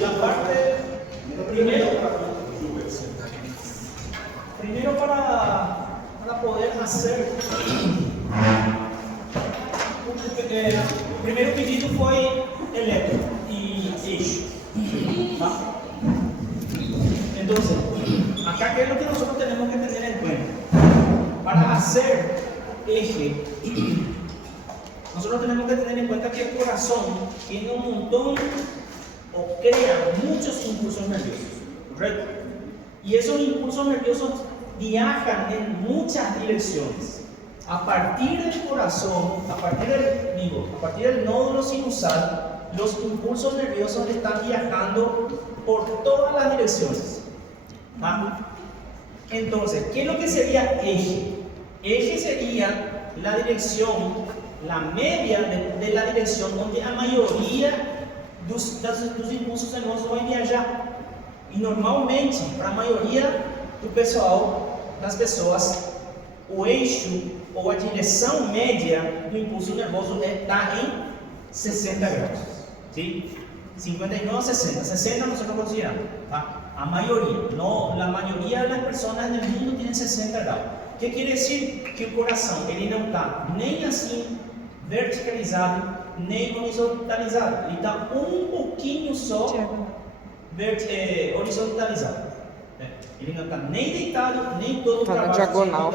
La parte, primero para poder hacer, o primeiro pedido foi elétrico e eixo. ¿Va? Entonces, acá qué es lo que nosotros tenemos que tener en cuenta. Para hacer eje, nosotros tenemos que tener en cuenta que el corazón tiene un montón o crea muchos impulsos nerviosos, ¿correcto? Y esos impulsos nerviosos viajan en muchas direcciones. A partir del corazón, a partir del nódulo sinusal, los impulsos nerviosos están viajando por todas las direcciones. ¿Va? Entonces, ¿qué es lo que sería eje? Eje sería la dirección, la media de la dirección onde a maioria dos impulsos nervosos vai viajar. E normalmente, para a maioria das pessoas, o eixo ou a direção média do impulso nervoso está em 60 graus. ¿Sí? 59 a 60. 60 nosotros consideramos. ¿Va? A mayoría, no, la mayoría de las personas del mundo tienen 60 grados. ¿Qué quiere decir? Que o coração ele não está nem assim verticalizado, nem horizontalizado. Ele está um pouquinho só horizontalizado. Ele não está nem deitado, nem todo para baixo. Diagonal.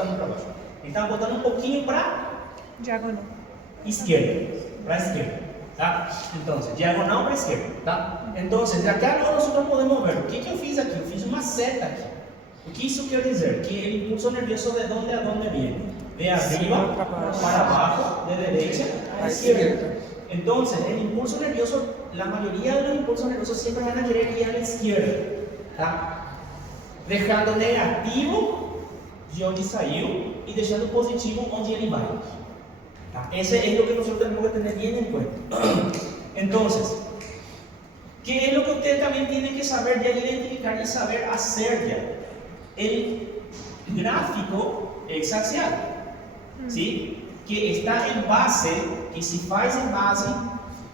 Ele está botando um pouquinho para diagonal. Esquerda. Para esquerda. ¿Tá? Entonces, diagonal para esquerda, ¿tá? Entonces, de acá nosotros podemos ver, o que eu fiz aqui? Eu fiz uma seta aqui. O que isso quer dizer? Que o impulso nervioso de onde a onde viene? De arriba para abajo, de derecha a izquierda. Entonces, el impulso nervioso, la mayoría de los impulsos nerviosos siempre van a querer ir a la izquierda, ¿tá? Dejando negativo de onde saiu y deixando positivo onde ele vai. Ese es lo que nosotros tenemos que tener bien en cuenta. Entonces, ¿qué es lo que usted también tiene que saber ya identificar y saber hacer ya? El gráfico exaxial, ¿sí? Que está en base, que se faz en base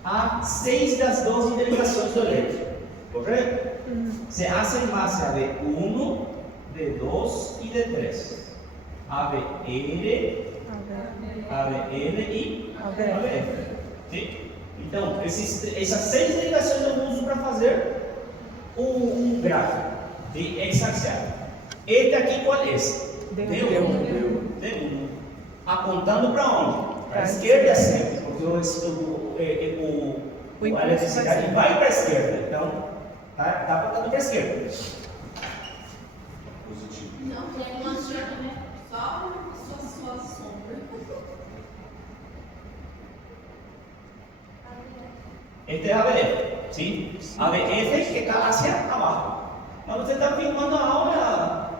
a 6 das 12 derivações do elétrico, ¿correcto? Se hace en base a D1, D2 y D3. ABR, ABN e ABF. ¿Sí? Então, essas 6 derivações eu uso para fazer um gráfico de exaxial. Este aqui qual é esse? D1. Apontando para onde? Para a esquerda sempre, porque a eletricidade vai para a esquerda. Então, está apontando para a esquerda. Positivo. Não, tem uma chama, né? Só sua sombra. Este es ABF, ¿sí? ABF que está hacia abajo. Mas você está filmando a aula?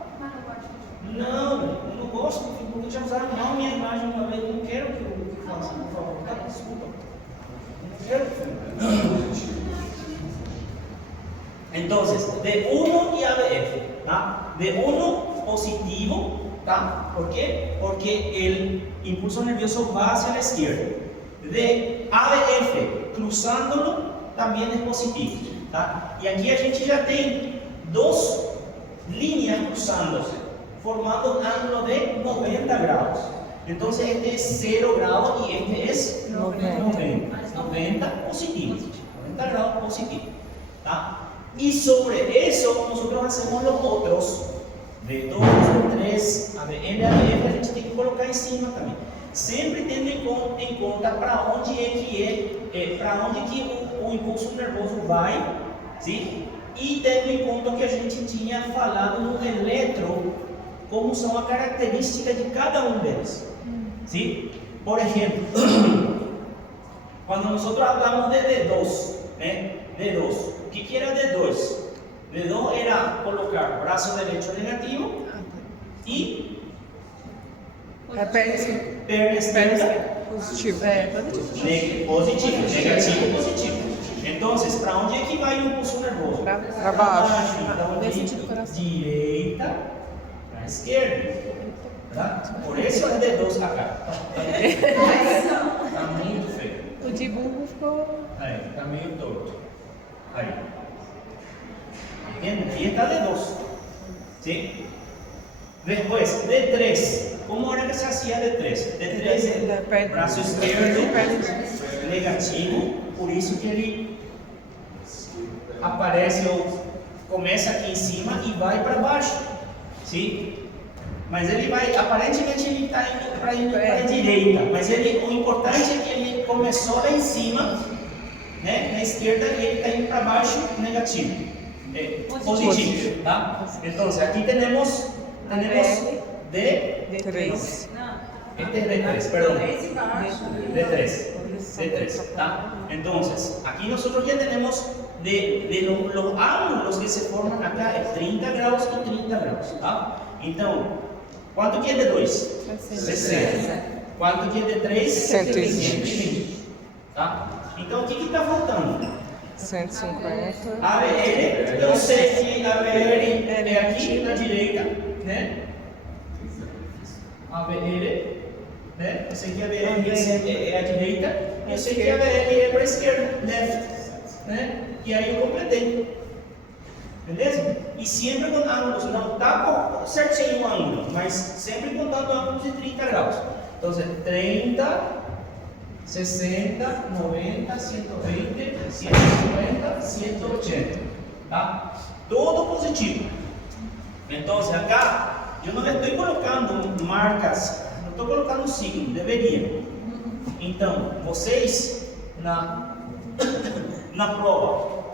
Não, eu não gosto, porque já usaram mal minha imagem uma vez. Não quero que eu faça, por favor. Tá, desculpa. Não quero que Entonces, D1 y ABF, ¿tá? D1 positivo, ¿tá? ¿Por qué? Porque el impulso nervioso va hacia la izquierda. De ABF, cruzándolo, también es positivo, ¿tá? Y aquí a gente ya tem dos líneas cruzándose, formando un ángulo de 90 grados. Entonces este es 0 grados y este es 90 positivo. 90 grados positivo, ¿tá? Y sobre eso nosotros hacemos los otros D2, D3, ABN, ABF, a gente tem que colocar em cima também. Sempre tendo em conta para onde para onde que o impulso nervoso vai, sim? E tendo em conta o que a gente tinha falado no eletro, como são as características de cada um deles, sim? Por exemplo, quando nós falamos de D2, né? D2. O que era D2? D2 era colocar braço direito negativo e perna esquerda positivo. Positivo, negativo, positivo. Então, para onde é que vai o impulso nervoso? Para baixo. Então, direita para esquerda. Tá? Por isso é D2 acá. Está muito feio. O de burro ficou está meio torto. Aí. ¿Entienden? Ahí está D2. ¿Sí? Después, D3. ¿Cómo era que se hacía D3? D3 es braço esquerdo negativo, por isso que ele aparece ou começa aqui em cima e vai para baixo. Sim? Mas ele vai, aparentemente ele está indo para a direita, mas o importante é que ele começou lá em cima, né? Na esquerda ele está indo para baixo negativo. Positivo, tá? Então, aqui temos D3. Este es D3, perdón. D3, ¿tá? Entonces, aquí nosotros ya tenemos de los ángulos que se forman acá, es 30 grados y 30 grados, ¿tá? Entonces, ¿cuánto quiere de 2? 60. ¿Cuánto quiere de 3? 120, ¿tá? Então, o que está faltando? 150. ABL, eu sei que ABL é aqui na direita, né? ABL, né? Eu sei que ABL é a direita, eu sei que ABL é para a esquerda, left, né? E aí eu completei. Beleza? E sempre com ângulos, não está certinho o ângulo, mas sempre contando ângulos de 30 graus. Então, 30, 60, 90, 120, 150, 180, tá? Todo positivo. Então, acá, eu não estou colocando marcas, não estou colocando signo, deveria. Então, vocês, na prova,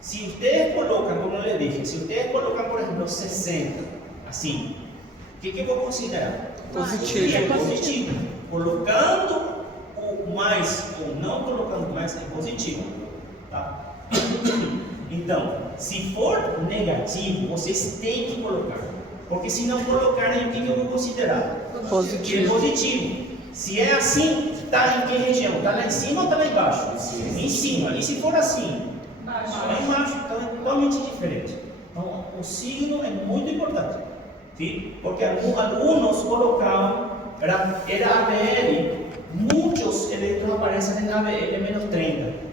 se ustedes colocam, como eu lhe dije, se ustedes colocam, por exemplo, 60, assim, o que eu vou considerar? Positivo. É positivo. Colocando mais ou não colocando mais é positivo, tá? Então, se for negativo, vocês têm que colocar, porque se não colocarem, o que eu vou considerar? Positivo. É positivo. Se é assim, está em que região? Está lá em cima ou está lá embaixo? Em cima. E se for assim? Lá embaixo. Então é totalmente diferente. Então, o signo é muito importante, sim? Porque alguns colocavam, era ABL. Muitos elétrons aparecem em ABL menos 30.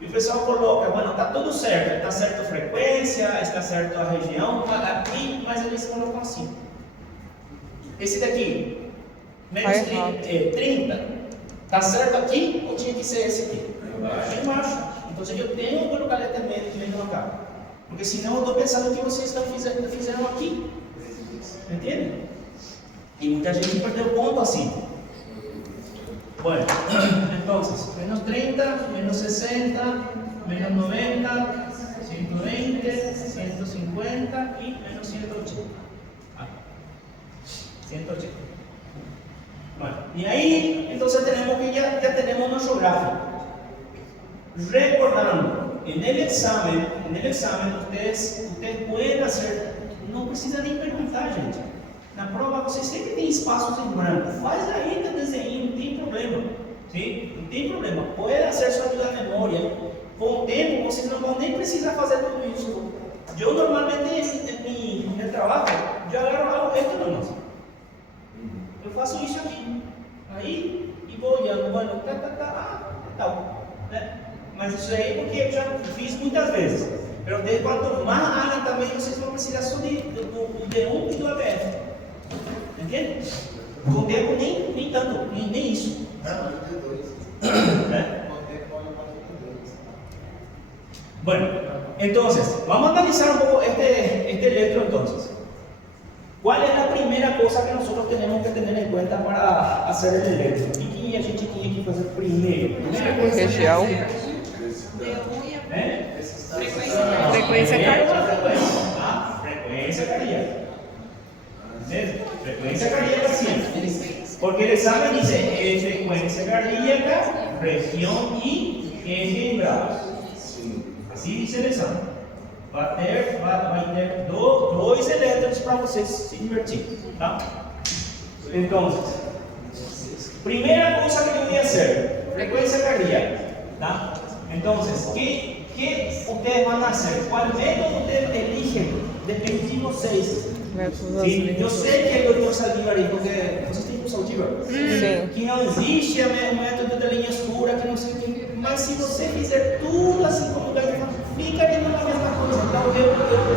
E o pessoal coloca, bueno, está tudo certo, está certo a frequência, está certo a região, aqui, mas eles colocam assim. Esse daqui, menos 30, está certo aqui ou tinha que ser esse aqui? Embaixo. Então eu tenho que colocar até menos acá. Porque senão eu estou pensando que vocês fizeram aqui. Entende? E muita gente perdeu ponto assim. Bueno, entonces, menos 30, menos 60, menos 90, 120, 150 y menos 180. 180. Bueno, y ahí entonces tenemos que ya tenemos nuestro gráfico. Recordando, en el examen ustedes pueden hacer, no precisa nem perguntar, gente. Na prova você sempre tem espaços em branco. Faz ainda desenho, não tem problema. Sim? Não tem problema. Pode ser sua ajuda à memória. Com o tempo, vocês não vão nem precisar fazer tudo isso. Eu normalmente, em meu trabalho, eu agarro esto nomás. Eu faço isso aqui. Aí, e vou olhando, bueno, tal. Né? Mas isso aí porque eu já fiz muitas vezes. Pero de quanto mais hagan também, vocês vão precisar só do D1 e do ABF. Entende? Com o tempo nem tanto, nem isso. Bueno, entonces, vamos a analizar un poco este electro entonces. ¿Cuál es la primera cosa que nosotros tenemos que tener en cuenta para hacer el electro? ¿Y qué a gente tiene que hacer primero? Região. Frequência cardíaca. Frequência cardíaca. Frecuencia cardíaca siempre. Porque el examen dice frecuencia cardíaca, región y eje en grados. Así dice el examen. Vai ter dois elétrons para vocês se divertir. Tá? Então, primeira coisa que eu ia fazer, frequência cardíaca. Tá? Então, ¿qué ustedes van a hacer? ¿Cuál método ustedes eligen? Depende de vocês. Sim, eu sei que é o Dr. Saldívar aí, porque vocês têm o Saldívar? Sim. Que não existe o método da linha escura, que não sei o que. Mas se você fizer tudo assim como o Gato fala, fica ali na mesma coisa. Então eu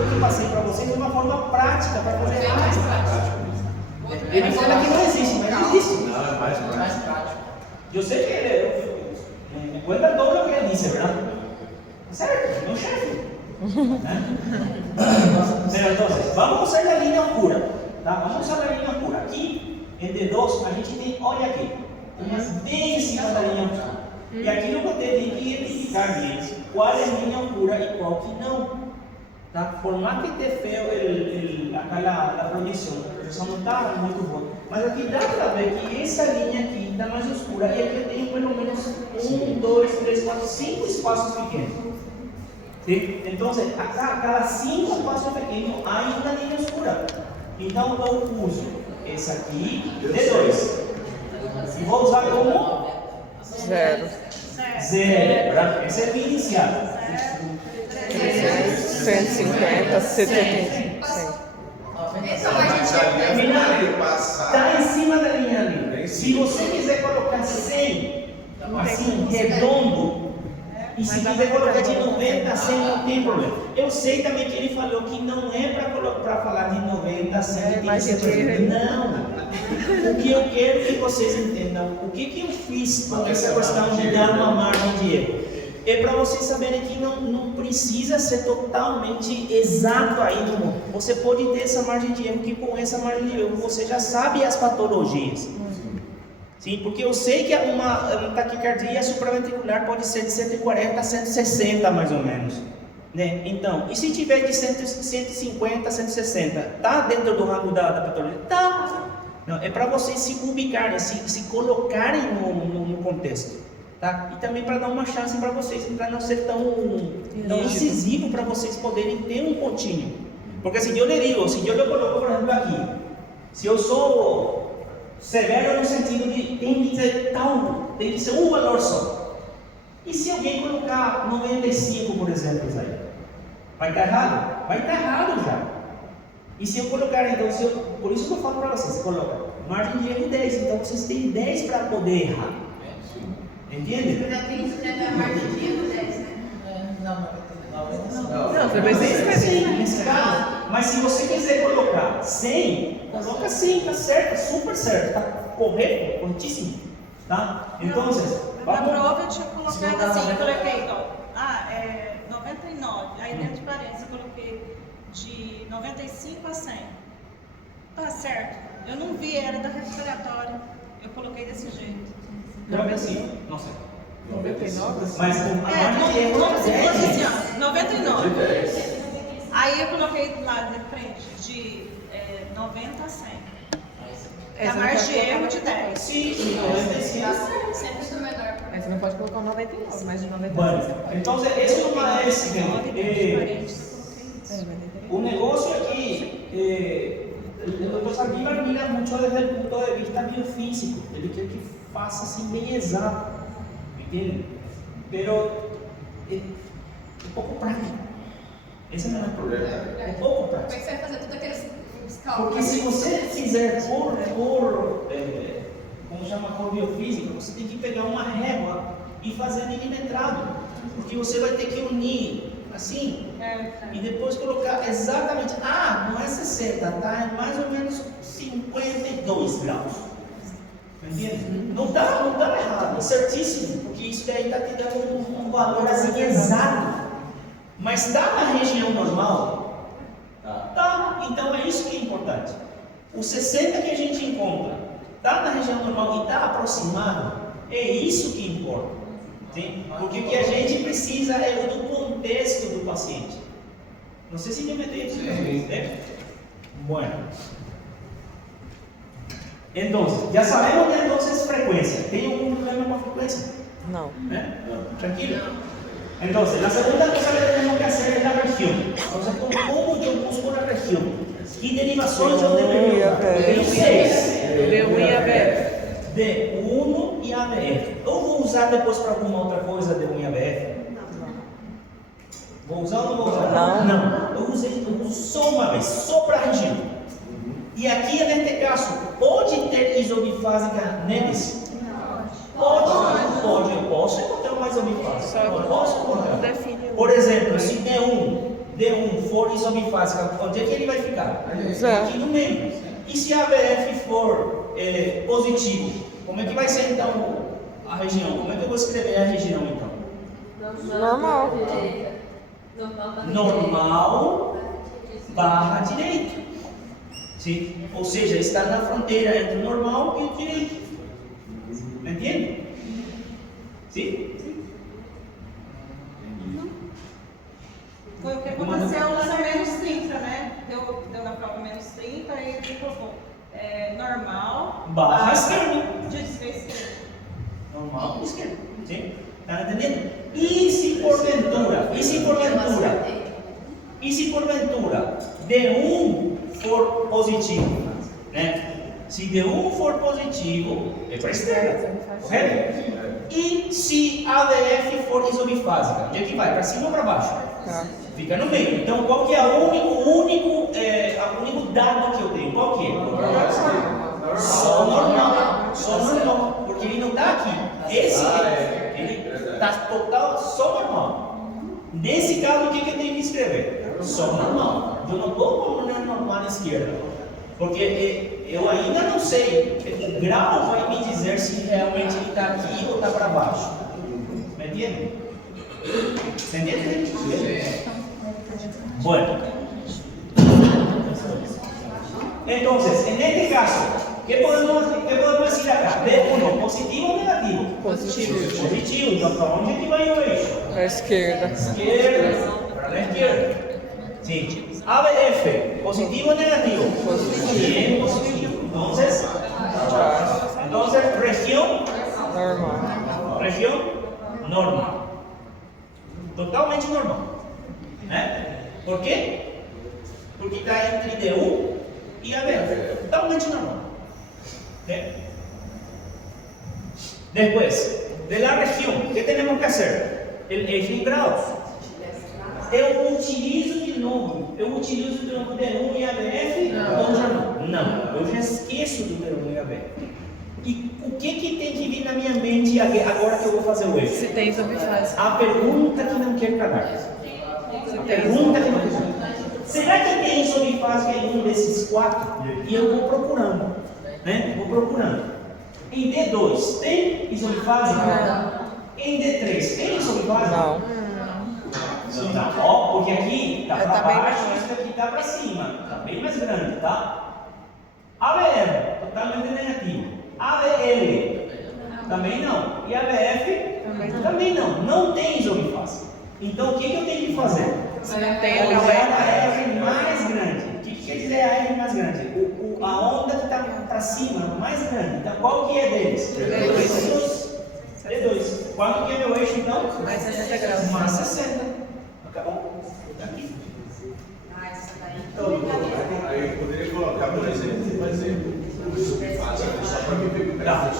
que passei para vocês de uma forma prática para fazer mais prático. Ele fala que não existe, mas existe. Não, é mais prático. Eu sei que ele me cuenta todo lo que ele disse, ¿verdad? Certo, meu chefe. Né? Pero entonces, vamos usar a linha oscura. Tá? Vamos usar a linha oscura. Aqui, em D2, a gente tem, olha aqui, bem em cima da linha oscura. E aqui no você tem que identificar bem qual é a linha oscura e qual que não. Tá? Por mais que esteja feio a projeção não está muito boa. Mas aqui dá para ver que essa linha aqui está mais escura. E aqui eu tenho pelo menos 1, 2, 3, 4, 5 espaços pequenos. ¿Sí? Então, a cada 5 espaços pequenos há uma linha escura. Então, eu uso essa aqui, D2. E vou usar como? 0. 0. Esse é o inicial. 150, 75. Está em cima da linha ali. Se você quiser colocar 100, assim, redondo, e se quiser colocar de 90 a 100, não tem problema. Eu sei também que ele falou que não é para falar de 90 a 100, tem que ser não. O que eu quero que vocês entendam, o que eu fiz com essa questão de dar uma margem de erro? É para vocês saberem que não precisa ser totalmente exato aí no mundo. Você pode ter essa margem de erro, que com essa margem de erro você já sabe as patologias. Sim, porque eu sei que uma taquicardia supraventricular pode ser de 140 a 160 mais ou menos. Né? Então, e se tiver de 150 a 160, está dentro do rango da patologia? Tá. Não, é para vocês se ubicarem, se colocarem no contexto. Tá? E também para dar uma chance para vocês, para não ser tão incisivo, para vocês poderem ter um pontinho. Porque se eu lhe digo, se eu lhe coloco, por exemplo, aqui, se eu sou severo no sentido de tem que ser tal, tem que ser um valor só. E se alguém colocar 95, por exemplo, aí, vai estar errado? Vai estar errado já. E se eu colocar, então, por isso que eu falo para vocês, você coloca margem de erro 10, então vocês têm 10 para poder errar. Entende? Ainda tem que escrever a margem de erro 10, né? Não, também tem que escrever. Nesse caso. Mas se você quiser colocar 100, coloca 100, tá certo, super certo, tá correto, corretíssimo. Tá? Então, na prova eu tinha colocado assim, coloquei, ó, 99, aí dentro de parênteses eu coloquei de 95 a 100. Tá certo, eu não vi, era da respiratória, eu coloquei desse jeito. Não é assim, não sei. 99? Mas a margem de erro como se é fosse 10. assim, ó, 99. Aí eu coloquei lá na frente de 90 a 100. A margem de erro de 10. Sim, 95. Sempre do menor. Mas você não pode colocar o 99, mais de 99. Bueno, então esse não é esse o negócio aqui, o Dr. Saldívar mira muito desde o ponto de vista biofísico, ele quer que faça assim bem exato, entende? Pero é pouco prático, esse não é o problema, é pouco Como é prático. que você vai fazer tudo aqueles cálculos? Porque se você fizer como chama, por biofísica, você tem que pegar uma régua e fazer milimetrado, porque você vai ter que unir assim, e depois colocar exatamente, não é 60, tá? É mais ou menos 52 graus. Entende? Não tá errado, é certíssimo, porque isso daí está te dando um valor assim exato. Mas está na região normal? Tá. Então é isso que é importante. O 60 que a gente encontra, está na região normal e está aproximado, é isso que importa. Sim? Porque o que a gente precisa é do contexto do paciente. Não sei se me metei aqui. Né? Bueno. Então, já sabemos que então frequência. Tem algum problema com a frequência? Não. ¿Eh? Tranquilo. Entonces, la segunda cosa que tenemos que hacer es la región. Entonces, ¿cómo yo busco la región? ¿Qué derivaciones yo debería usar? Tengo 6. D1 e ABF. D1 e ABF. Eu vou usar depois para alguma outra coisa D1 e ABF? Vou usar ou não vou usar? Não. Eu uso só uma vez, só para a região. E aqui, neste caso, pode ter isobifásica neles? Pode. Eu posso encontrar uma isobifásica. Só Eu posso colocar. define o- Por exemplo, se D1 for isomifásica, onde é que ele vai ficar? Zero. Aqui no meio. E se ABF for positivo, como é que vai ser então a região? Como é que eu vou escrever a região então? Normal. Normal barra direito. Sim? Ou seja, está na fronteira entre o normal e o direito. Entende? Sim? Foi o que aconteceu lá no menos 30, né? Deu na prova menos 30, aí ele colocou normal, Barra esquerda. Diz esquerda. Normal esquerda. Sim? Está entendendo? E se porventura D1 for positivo, né? Se D1 for positivo, é para a esquerda, correto? E se ABF for isomifásica, onde é que vai? Para cima ou para baixo? Tá. Fica no meio. Então, qual que é o único dado que eu tenho? Qual que é? Só normal. Porque ele não está aqui. Ele está total só normal. Nesse caso, o que eu tenho que escrever? Só normal. Eu não vou colocar normal na esquerda. Porque eu ainda não sei. O grau vai me dizer se realmente ele está aqui ou está para baixo. Me entende? ¿Se entiende? Bueno. Entonces, en este caso, ¿qué podemos decir acá? D1, ¿positivo o negativo? Positivo. Positivo. Então, para onde é que vai o eixo? Para a esquerda. Esquerda. Para a esquerda. Sim. ABF, ¿positivo o negativo? Positivo. Bien, positivo. Entonces, región normal. Totalmente normal. Né? Por quê? Porque está entre D1 e ABF. Totalmente normal. ¿Okay? Después, de la región, ¿qué tenemos que hacer? El eje en grados. Eu utilizo de novo D1 e ABF? Não. Eu já esqueço do D1 e ABF. E o que tem que vir na minha mente agora que eu vou fazer o eixo? Se tem isomifásica. A pergunta que não quer calar. Será que tem isomifásica em um desses 4? E eu vou procurando. Né? Em D2 tem isomifásica? Não. Em D3 tem isomifásica? Não. Então, ó, porque aqui está para Tá bem baixo maior. e isso aqui está para cima. Está bem mais grande, tá? ABR, totalmente negativo. ABL, também não. E ABF, também não. Não tem isomifásica. Então, o que eu tenho que fazer? Se não tem Olhar a a R mais grande. O que quer dizer a R mais grande? A onda que está para cima, mais grande. Então, qual que é deles? D2. Quanto que é meu eixo, então? Mais 60 graus. Mais 60. Acabou. Tá aqui. Aí eu poderia colocar, por exemplo, só para me ver. Tá.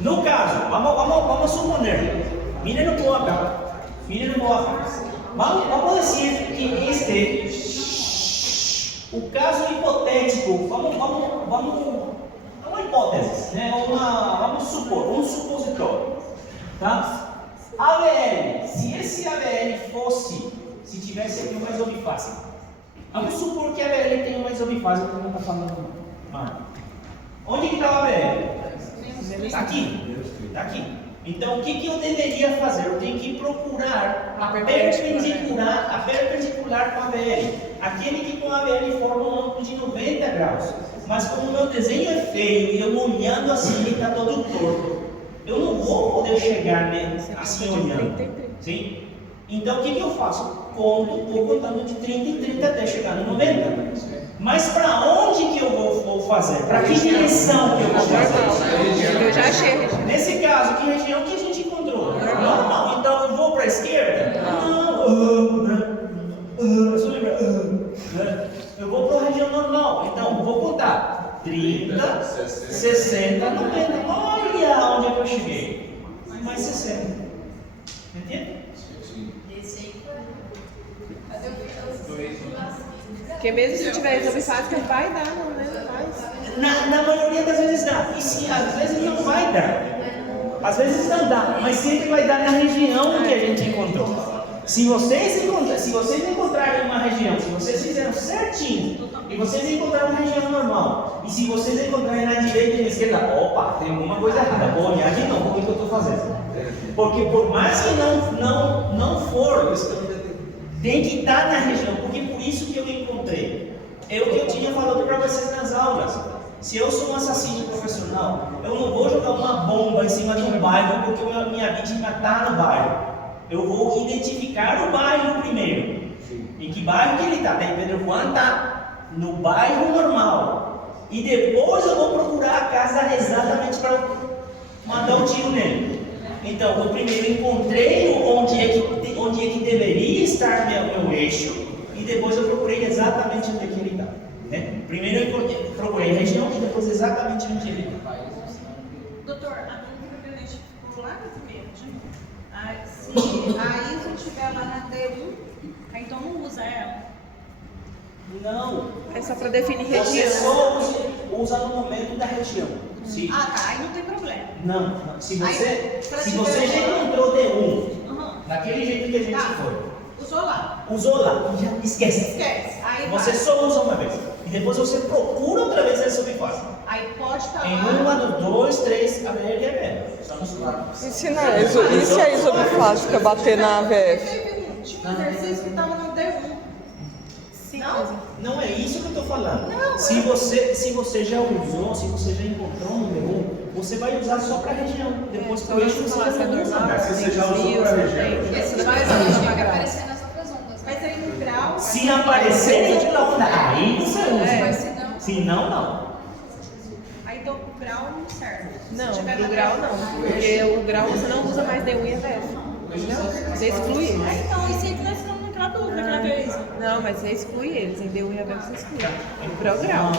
No caso, vamos suponer, miren un poco acá. Vamos decir que o caso hipotético, vamos uma hipótese, né? Vamos supor, um supositório, tá? ABL, se esse ABL se tivesse aqui uma isomifásica, vamos supor que a ABL tem uma isomifásica, que não está falando mais. Onde que está o ABL? Está aqui. Então, o que eu deveria fazer? Eu tenho que procurar a perpendicular com a ABL. Aquele que com a ABL forma um ângulo de 90 graus. Mas como o meu desenho é feio e eu olhando assim, ele está todo torto, eu não vou poder chegar assim olhando. Sim? Então, o que eu faço? Vou contando de 30 em 30 até chegar no 90. Mas para onde que eu vou fazer? Para que direção que eu vou fazer? Eu já achei. Nesse caso, que região que a gente encontrou? Normal. Então eu vou para a esquerda? Não. Eu só lembro. Eu vou para a região normal. Então eu vou contar 30, 60, 90. Olha onde é que eu cheguei. Mais 60. Entende? Porque mesmo se tiver isomifásica, vai dar, não é? Na maioria das vezes dá. E se às vezes não vai dar. Às vezes não dá, mas sempre vai dar na região que a gente encontrou. Se vocês encontrarem uma região, se vocês fizeram certinho, e vocês encontraram uma região normal, e se vocês encontrarem na direita e na esquerda, opa, tem alguma coisa errada, vou olhar de novo o que eu estou fazendo. Porque por mais que não for, tem que estar na região, porque por isso que eu encontrei. É o que eu tinha falado para vocês nas aulas. Se eu sou um assassino profissional, eu não vou jogar uma bomba em cima de um bairro porque minha vítima está no bairro. Eu vou identificar o bairro primeiro. Em que bairro que ele está? Pedro Juan está no bairro normal. E depois eu vou procurar a casa exatamente para mandar um tiro nele. Então, eu primeiro encontrei onde é que deveria estar meu eixo. E depois eu procurei exatamente onde é que ele está. Né? Primeiro eu procurei a região e depois exatamente onde ele está. Doutor, a dúvida que a gente ficou lá no primeiro, de novo. Se a ISO estiver lá na D1, aí então não usa ela? Não. É só para definir Você região. só usa no momento da região. Ah, tá, aí não tem problema. Não. Se você Aí, já encontrou D1, Uhum. daquele jeito que a gente Tá. foi, Usou lá. usou lá, já esquece. Esquece. Aí Você vai. só usa uma vez. E depois você procura outra vez essa subfase. Aí pode estar Em lá. uma, dos dois, três, a VF é velha. Só nos quatro. E se a isofásica bater na VF? Tinha um exercício que estava no D1. Sim, Não? Não é isso que eu estou falando. Não, se você já usou, se você já encontrou um número 1, você vai usar só para a região. Depois para o eixo você falar se é não usa normal, mais. Mas você já usou para a região. Esse Vai vai usar vai grau. aparecer nas outras ondas. Mas aí no grau. Se aparecer em outra onda, aí você usa. Mas se não, Se não, não. Aí então o grau não serve. Não, Se tiver pro na grau D1. não. Porque o grau você não usa mais D1 e VF. Você exclui eles. Então, isso aí que nós ficamos naquela dúvida aquela vez. Não, mas você exclui eles. Em D1 e VF você exclui. Pro grau.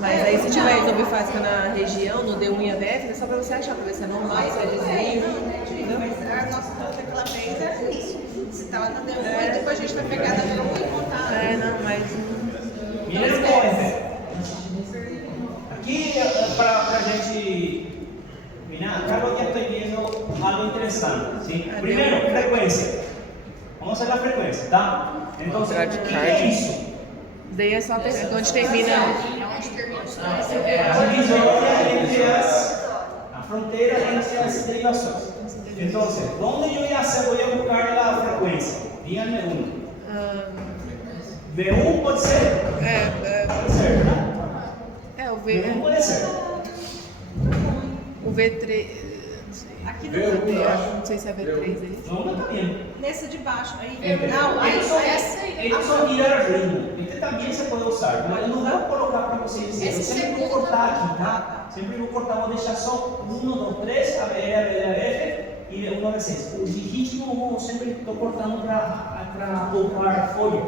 Mas aí se tiver isofásica na região, no D1 e VF, é só pra você achar, pra ver se é normal, se é desvio. Mas a nossa dúvida daquela vez era isso. Se estava na D1, depois a gente vai pegar na D1 e contar. É, não, mas. Primeiro ponto. Aqui, para a gente terminar, acabo de estar vendo algo interessante. ¿Sí? Primeiro, frequência. Vamos a la frequência, tá? Então, o que é isso? Daí é só onde termina. é onde termina os dois. É a divisória entre a fronteira entre as derivações. Então, onde eu ia hacer, voy a buscar a frequência? Díganme uno. V1 pode ser? Pode ser, né? O V1 pode ser. O V3. Aqui Vê o no acho. Não sei se é V3 aí. Vamos também. nesse de baixo aí. Não, aí eles só, essa aí. eles só viram ritmo. Então também você pode usar, mas eu não vou colocar para vocês. Eu Esse sempre vou segundo cortar não. aqui, tá? Sempre vou cortar, vou deixar só 1, 2, 3, a BR, a BF e o 96. O de ritmo eu sempre estou cortando para poupar folha.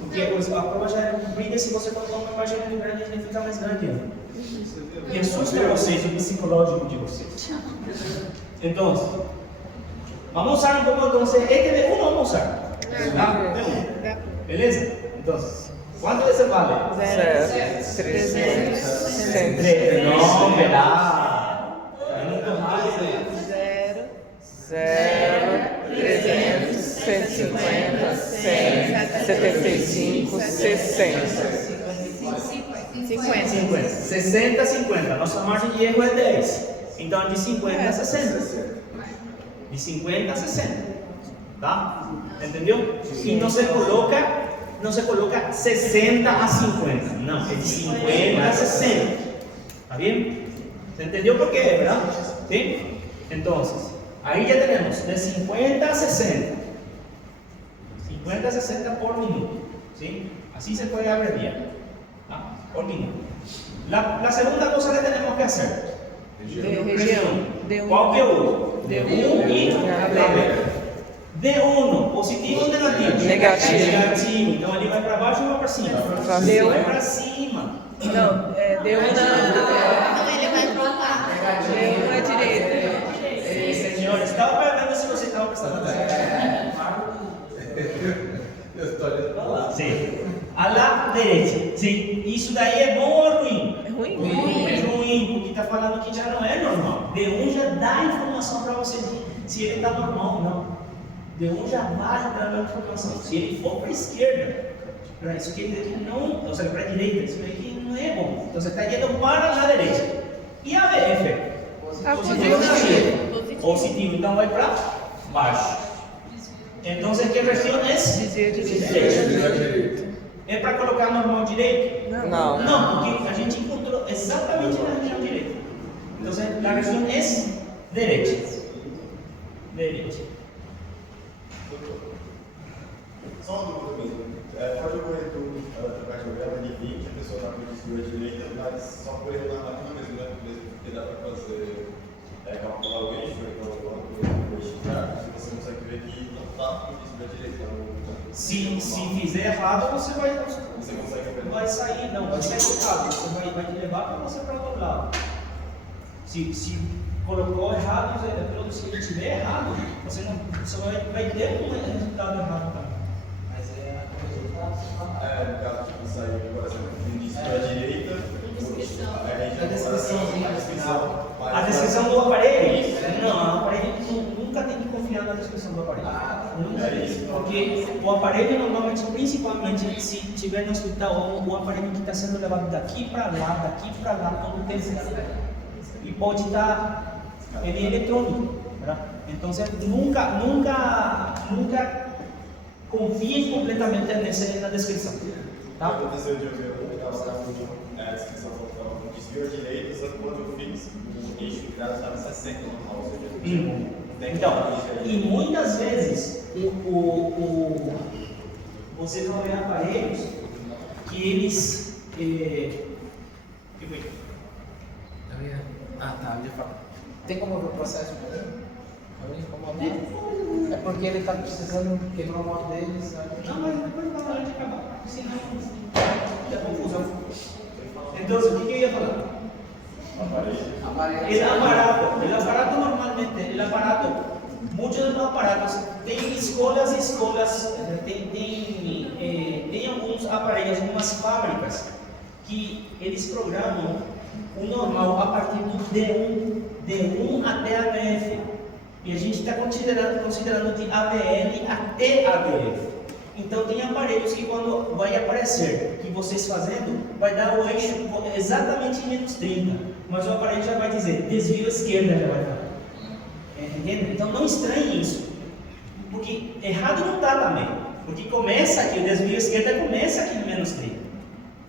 Porque a prova já é comprida, se você colocar uma imagem muito grande, ele fica mais grande ainda. E assusta vocês, o psicológico de vocês. Então, vamos usar um pouco, então, este de 1 vamos usar. Tá? De 1. Beleza? Então, quanto esse vale? 300. Não, verá. Eu não tô mais. 0, 300, 150, 100, 75, 60. 50. 50. 60, 50. Nossa margem de erro é 10. Então, de 50 a 60. De 50 a 60. Tá? Entendeu? E não se coloca 60 a 50. Não, é de 50 a 60. ¿Está bien? ¿Se entendió por qué, verdad? ¿Sí? Entonces, ahí ya tenemos de 50 a 60. 50 a 60 por minuto. ¿Sí? Así se puede abreviar. ¿Ah? Por minuto. La segunda cosa que tenemos que hacer. Região. ¿Cuál que uso? D1 y AB. D1, positivo ou negativo? Negativo. Negativo. Então ele vai para baixo ou vai para cima? Vai para cima. Não, deu na. Ele vai pro lado. Deu na direita. Senhores, estava perguntando se você estava prestando atenção. Eu estou olhando para lá. Sim. A la direita. Sim. Isso daí é bom ou ruim? É ruim? É ruim, porque está falando que já não é normal. D1 já dá a informação para você se ele está normal ou não. D1 já vai dar a informação. Se ele for para a esquerda, para isso que ele aqui não, ou seja, para a direita, isso aqui não é bom. Então você está indo para a direita. E a AVF? Tá Positivo ou negativo? positivo. Positivo, então vai para baixo. Então, ¿qué región es? Desvio de Derecha. É para colocar normal direito? Não. Não, porque a gente encontrou exatamente na região direita. Então, a região é derecha. Derecha. Só uma dúvida mesmo. Pode ocorrer tudo, ela trocar de programa de 20, a pessoa está com o desvio à direita, mas só por erro na máquina mesmo, né? Porque dá para fazer, calcular o eixo, então o eixo gráfico, você consegue ver que não está com o desvio à direita. Se fizer errado, você vai sair, não, vai sair errado. Você vai te levar para você para o outro lado. Se colocou errado, se ele estiver errado, você vai ter um resultado errado também. Mas é o resultado. No caso, tipo, sair, por exemplo, do início à direita, A descrição do aparelho? Não, o aparelho nunca tem que confiar na descrição do aparelho. Porque o aparelho normalmente, principalmente se estiver no hospital, o aparelho que está sendo levado daqui para lá, todo o tempo. E pode estar em eletrônico. Então nunca confie completamente na descrição. Tá? Aconteceu de eu ver a descrição faltava com desvio à direita, só que quando eu fiz, o eixo de grado estava 60 normal, ou seja, Então, e muitas vezes você vai ver aparelhos que eles. Tá, onde fala. Tem como ver o processo mesmo? É porque ele está precisando quebrar o modo dele, sabe? Não, mas depois na hora de acabar. Senão é confusão. Então, o que eu ia falar? El aparato normalmente, muchos de los aparatos, tem escolas, tem alguns aparelhos, algumas fábricas que eles programam o normal a partir do D1 até AVF. E a gente está considerando de AVL até AVF. Então tem aparelhos que quando vai aparecer que vocês fazendo, vai dar o eixo exatamente em menos 30. Mas o aparelho já vai dizer, desvio esquerda já vai dar. Entende? Então não estranhe isso. Porque errado não está também. Porque começa aqui, o desvio esquerda começa aqui em menos 30.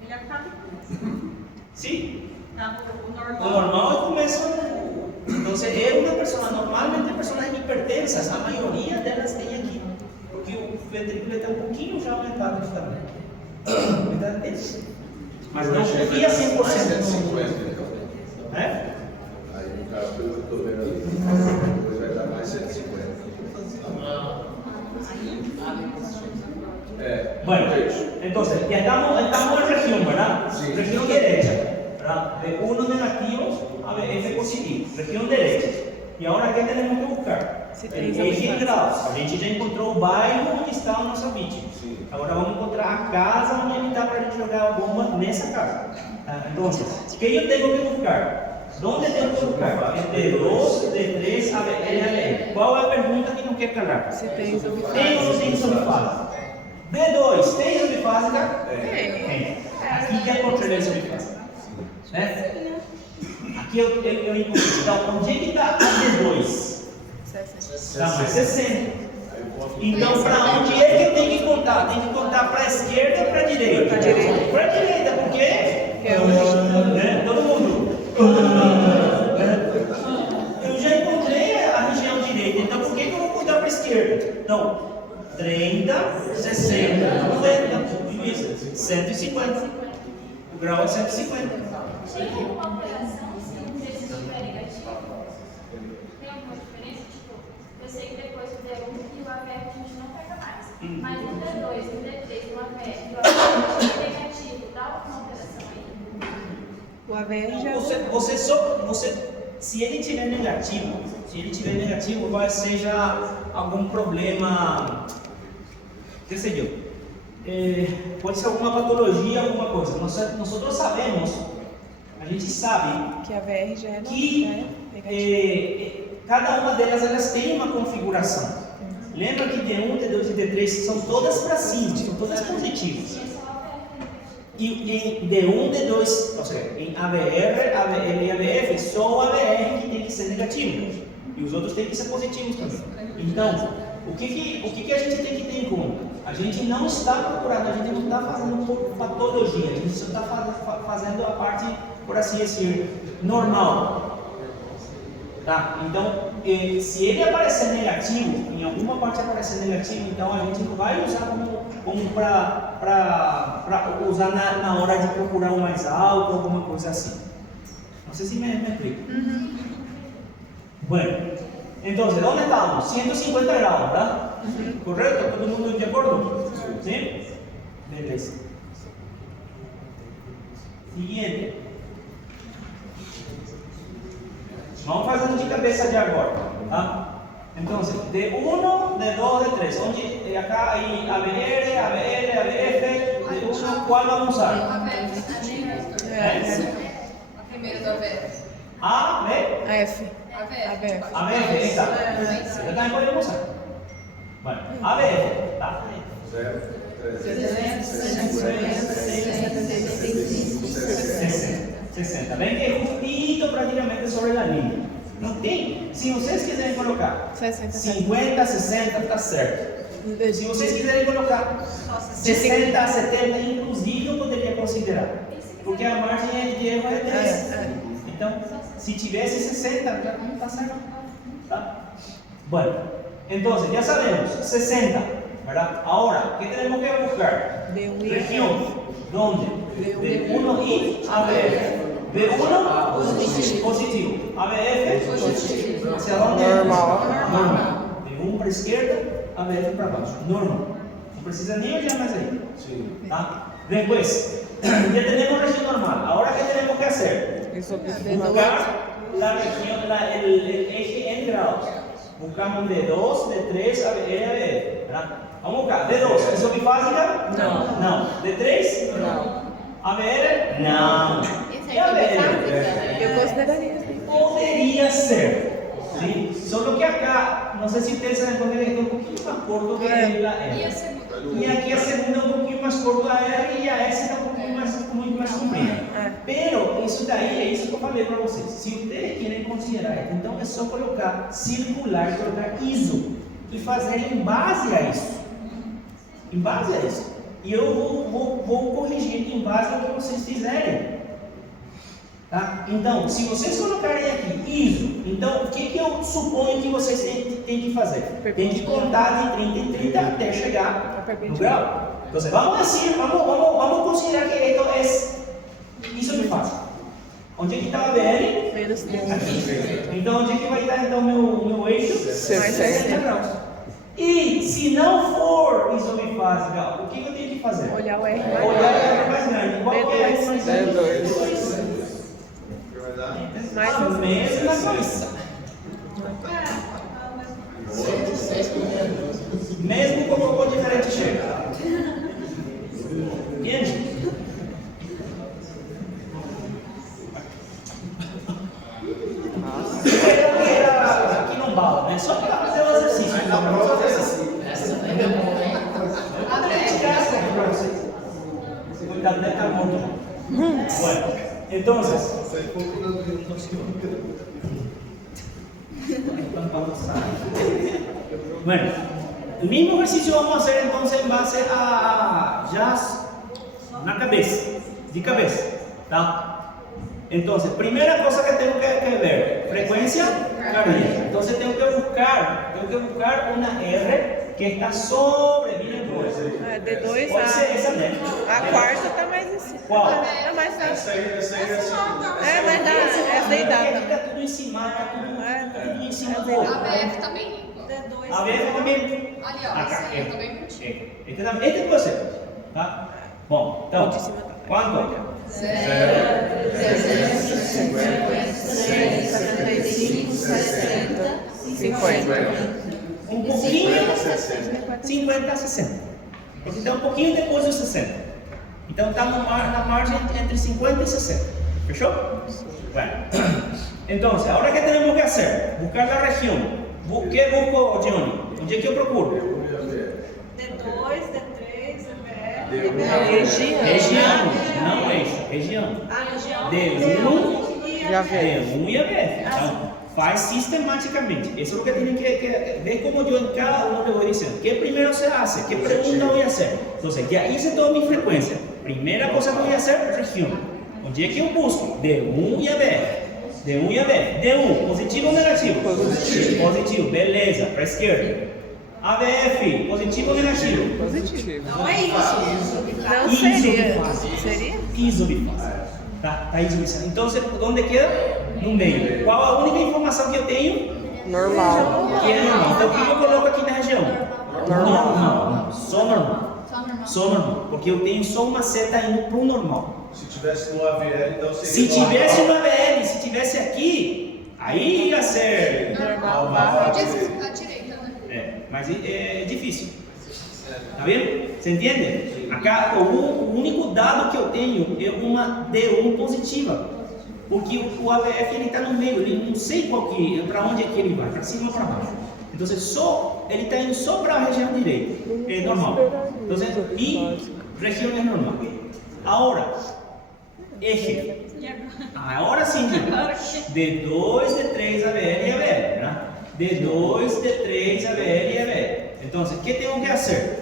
Ele acaba Sim. o O normal. normal começa. Então, normalmente pessoas hipertensas, a maioria delas tem aqui. Porque o ventrículo está um pouquinho já aumentado aqui também. Mas não confia 100%. É? Aí no caso, pelo que eu estou vendo ali, depois vai dar mais 150. Bueno, entonces, ya estamos en la región, ¿verdad? Sí. Región derecha, ¿verdad? De 1 negativo a F positivo, región derecha. E agora, o que tenemos que buscar? Se El tem eje exame graus. A gente já encontrou o bairro onde está a nossa vítima. Agora vamos encontrar a casa onde ele está para a gente jogar a bomba nessa casa. Então, o que eu tenho que buscar? Onde tenho que buscar? D2, D3, ABL. Qual é a pergunta que não quer calar? Se tem exame Tem ou não tem subfásica? D2, tem subfásica? Tem. Tem. Aqui que é controle subfásica. Né? Aqui eu encontrei. Então, onde é que está a D2? Está mais 60. Então, para onde é que eu tenho que contar? Tem que contar para a esquerda ou para a direita? Para a direita. Para a direita, por quê? É o Né? Todo mundo. Eu já encontrei a região direita, então por que eu vou contar para a esquerda? Então, 30, 60, 90, isso, 150. O grau é 150. Tem alguma alteração se o preço estiver negativo? Tem alguma diferença? Tipo, eu sei que depois do D1 e o AVF a gente não pega mais. Mas no D2, no D3, no AVF, o AVF é negativo, dá alguma alteração aí? O AVR já Se ele tiver negativo, vai ser já algum problema, que sei eu, pode ser alguma patologia, alguma coisa. Nós sabemos, a gente sabe que a VR já é que normal, cada uma delas elas tem uma configuração. Lembra que D1, D2 e D3 são todas para cima, são todas positivas. E em D1, D2, ou seja, em ABR, ABL e ABF, só o ABR que tem que ser negativo. E os outros têm que ser positivos também. Então, o que a gente tem que ter em conta? A gente não está procurando, a gente não está fazendo patologia, a gente só está fazendo a parte, por assim dizer, normal. Tá? Então, se ele aparecer negativo, em alguma parte aparecer negativo, então a gente não vai usar como para usar na hora de procurar o mais alto, alguma coisa assim. Não sei se me explico. Bueno, entonces, ¿dónde estamos? 150 grados, ¿verdad? ¿Correcto? ¿Todo el mundo de acuerdo? ¿Sí? Beleza. Siguiente. Vamos fazendo de cabeça de agora, tá? Então, D1, D2, D3. Onde acá aí ABR, ABL, ABF, D1, qual vamos usar? A primeira do ABF. A, B? AF. ABF. ABF, exato. Eu também podemos usar. Bueno, ABF, tá. 60. Bem que é justito praticamente sobre a linha. Não tem? Se vocês quiserem colocar 50, 60, está certo. Se vocês quiserem colocar 60, 70, inclusive eu poderia considerar. Porque a margem de erro é 10. Então, se tivesse 60, já não está certo. Tá? Bueno, então, já sabemos, 60, ¿verdad? Ahora, ¿qué tenemos que buscar? Región, ¿dónde? D1 y ABF. D1 positivo, ABF positivo. ¿Hacia dónde? Normal. D1 para a esquerda, ABF para baixo. Normal. Não precisa nem olhar mais aí. Tá? Depois, ya tenemos región normal. Ahora, ¿qué tenemos que hacer? Buscar la región, el eje en grados. Buscamos D2, D3, ABF. ¿Verdad? Vamos a buscar. D2, ¿es bifásica? Não. Não. D3? Não. ABR? Não. E ABR? Eu consideraria assim. Poderia ser. ¿Sí? Solo que acá, no sé si ustedes se dan cuenta que está un poquito más corto que la R. Y aquí a segunda un poquito más corto a R y a S está un poquito más comprida. Pero isso daí é isso que eu falei para vocês. Se vocês querem considerar, então é só colocar circular, colocar ISO e fazer em base a isso. Em base a isso. E eu vou corrigir em base ao que vocês fizerem. Tá? Então, se vocês colocarem aqui ISO, então o que eu suponho que vocês têm que fazer? Tem que contar de 30 em 30 até chegar no grau. Então, vamos assim, vamos considerar que isso que faz. Onde é que está a BR? Aqui. Então, onde é que vai estar então meu eixo? 60 graus. E se não for isomifásica, o que eu tenho que fazer? Olhar o R mais grande. Qual que é o mais grande? Mais a mesma coisa. Mesmo com um pouco diferente chega. Entende? Aqui não bala, né? Só para fazer o exercício. Cuidado, deve estar morto. Bueno, entonces. Bueno, el mismo ejercicio vamos a hacer entonces en base a jazz na cabeça, de cabeça, tá? Entonces, primera cosa que tengo que ver, frecuencia cardíaca. Entonces tengo que buscar una R que está sobre, miren pues. D2 Pode ser essa, né? A quarta tá mais assim. Qual? Tá mais Essa aí É, mas dá, essa daí dá. Aqui tá tudo em cima, tá tudo em cima do outro. A ABF também limpa. D2. A BF também. Ali, ó, esse aí eu também curti. Este é você, tá? Bom, então, quanto? 0, 50, 75, 60, 50. Um pouquinho, 50 a 60. Porque está um pouquinho depois dos 60. Então está na margem entre 50 e 60. Fechou? Bueno. Entonces, ahora ¿qué tenemos que hacer? Buscar la región. ¿Qué busco, Johnny? ¿Dónde es que yo procuro? D2, D3, Região. Região, não eixo, região. D1 E a VF. D1 y ABF. Então, faz sistematicamente. Eso es lo que tienen que ver como yo en cada uno le voy diciendo. ¿Qué primero se hace? ¿Qué pregunta voy a hacer? Entonces, ya hice toda mi frecuencia. Primera cosa que voy a hacer, región. ¿Dónde es que yo busco? D1 y ABF. D1 y ABF. D1, positivo ou negativo? Positivo. Positivo, beleza, para a esquerda. ABF, positivo ou negativo? Positivo. Não é isso. Não seria. Isobifásico. Seria? Isobifásico. Tá isobifásico. Então, onde queda? No meio. Qual a única informação que eu tenho? Normal. Que é normal. Então, o que eu coloco aqui na região? Normal. Só normal. Só normal. Só normal. Porque eu tenho só uma seta indo para o normal. Se tivesse no AVL, então seria. Se tivesse uma BL, se tivesse aqui, aí ia ser. Normal, barra. À direita, né? Mas é difícil. Tá vendo? Você entende? Acá, o único dado que eu tenho é uma D1 positiva. Porque o AVF ele está no meio, ele não sei para onde é que ele vai, para cima ou para baixo. Então ele está indo só para a região direita, é normal. Então, e região é normal. Agora, eje. Agora sim, D2, D3, ABL e ABL. Né? D2, D3, ABL e ABL. Então, o que tenho que fazer?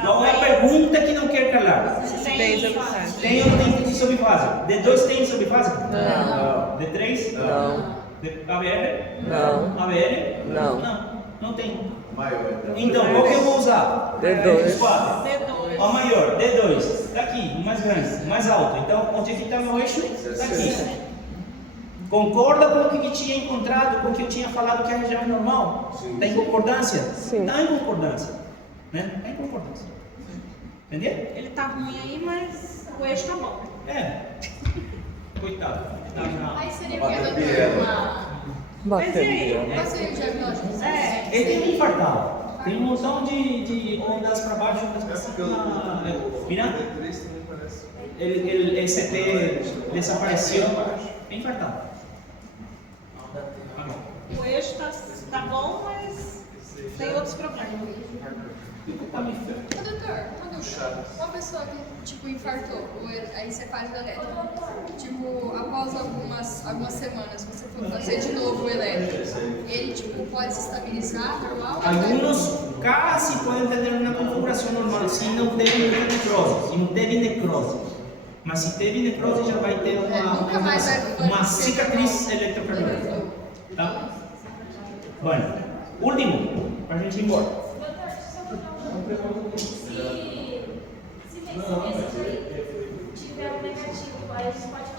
Qual é a pergunta que não quer calar? Tem isobifásico. Tem ou não tem isobifásico? D2 tem isobifásico? Não. D3? Não. ABL? Não. ABL? Não. Não tem. Maior, Então, qual que eu vou usar? D2. Quatro. D2. O maior, D2. Está aqui, o mais grande, o mais alto. Então, onde é que está meu eixo? Está aqui. Concorda com o que tinha encontrado, com o que eu tinha falado que a região é normal? Está em concordância? Sim. Está em concordância. Né? Está em concordância. Entendeu? Ele tá ruim aí, mas o eixo tá bom. É. Coitado. Tá na... Aí seria o que, doutor? Bateria. Qual seria o diagnóstico? Ele tem um infartado. Tem um montão de ondas para baixo, ondas para cima. Mira, el CT desapareceu. É infartado. Tá bom. O eixo tá bom, mas tem outros problemas. Tá me ferro. Ô, doutor, uma pessoa que, tipo, infartou, a encefalite elétrica, tipo, após algumas semanas, você for fazer de novo o elétrico, ele, tipo, pode se estabilizar normal? Algunos casi pueden tener una configuración normal si não teve necrose, si não teve necrose. Mas se teve necrose já vai ter uma cicatriz eletrocardiográfica. Tá? Bueno, último, para a gente ir embora. Se esse tiver um negativo, aí a gente pode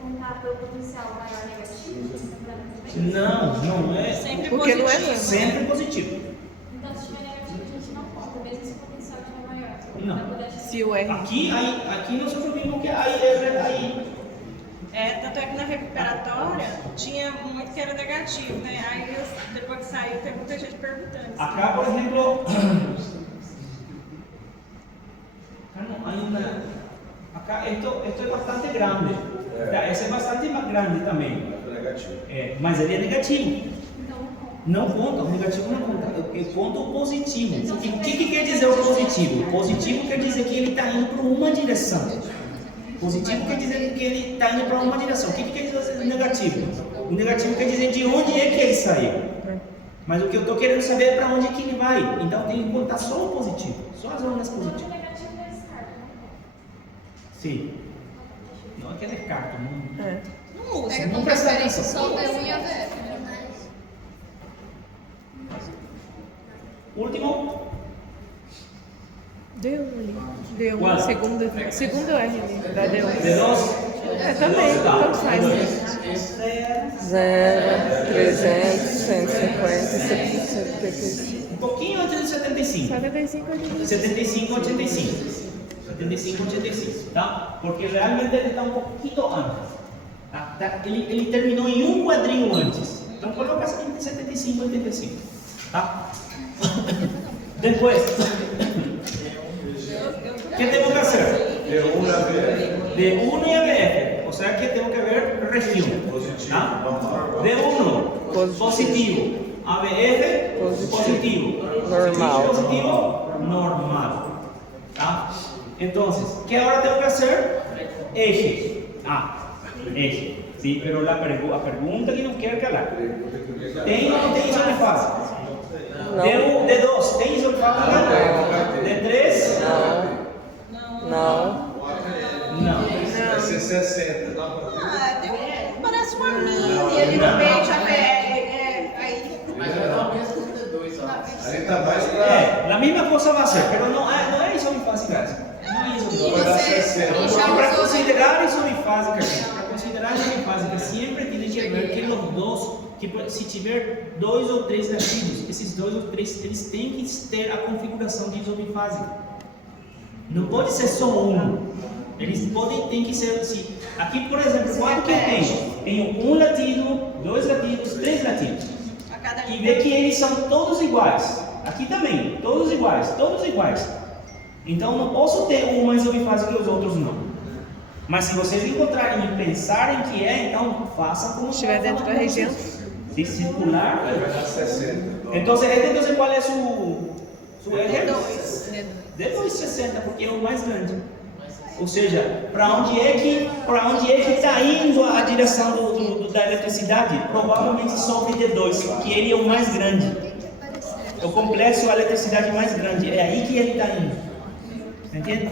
contar pelo potencial maior negativo? Não é. Sempre Porque não é positivo. Sempre positivo. Então, se tiver negativo, a gente não conta, mesmo se o potencial tiver maior. Não. Pra poder Se o R. Aqui nós vimos que aí Tanto é que na recuperatória tinha muito que era negativo, né? Aí depois que saiu, tem muita gente perguntando. acá, por ejemplo, acá esto es bastante grande. Esse é bastante mais grande também. Negativo. Mas ele é negativo. Não conta, o negativo não conta. Eu conto o positivo. O que quer dizer o positivo? O positivo quer dizer que ele está indo para uma direção. Positivo quer dizer que ele está indo para uma direção. O que quer dizer o negativo? O negativo quer dizer de onde é que ele saiu. Mas o que eu estou querendo saber é para onde é que ele vai. Então tem que contar só o positivo, só as ondas positivas. o negativo é descarta, né? Sim. Não é que é descarto. Não usa. Pega Não como presta referência atenção. só o D1 e a VF. Último. Deu ali. Deu Qual? segundo R ali. Da deu. D2. Também, Tá. tanto faz. D2. 0, 300, 150, 175. Um pouquinho antes do 75. 75 ali. 75, 85. 75, 85, tá? Porque realmente ele está um pouquinho antes. Tá? Ele terminou em um quadrinho antes. Então coloca entre 75 e 85. Tá? Depois, o que temos que fazer? D1 e AVL. D1 e ABF. O sea que tengo que ver región. Positivo, ¿Ah? positivo. AVF, positivo. Normal. Positivo, normal. ¿Tá? Entonces, ¿qué ahora tengo que hacer? Eje. Eje. Sí, pero la pregunta que no quiero calar. ¿Tem o não tem isomifase? D2, tem isomifase? D3? Não. Vai ser 60. Parece uma mini ali no meio, já aí. Mas é o mesmo D2, ó. Ali tá mais pra. La misma cosa va a ser, pero no es isomifase, guys. No es isomifase. Vai dar 60. Porque para considerar isomifásica, gente, para considerar isomifásica, siempre tiene que ver que los dos, que se tiver 2 ou 3 nativos, esses 2 ou 3, eles têm que ter a configuração de isomifásica. Não pode ser só um. Eles tem que ser assim. Aqui, por exemplo, quanto que eu tenho? Tenho 1 latido, 2 latidos, 3 latidos. E vê que eles são todos iguais. Aqui também, todos iguais, todos iguais. Então não posso ter um mais isomifásico que os outros não. Mas se vocês encontrarem e pensarem que é, então faça como Se estiver dentro da região. Se circular. Aí vai dar 60. Então, qual é sua eje? D2 60, porque é o mais grande. Ou seja, para onde é que está indo a direção da eletricidade? Provavelmente sobre D2, porque ele é o mais grande. É o complexo a eletricidade mais grande. É aí que ele está indo. Entende?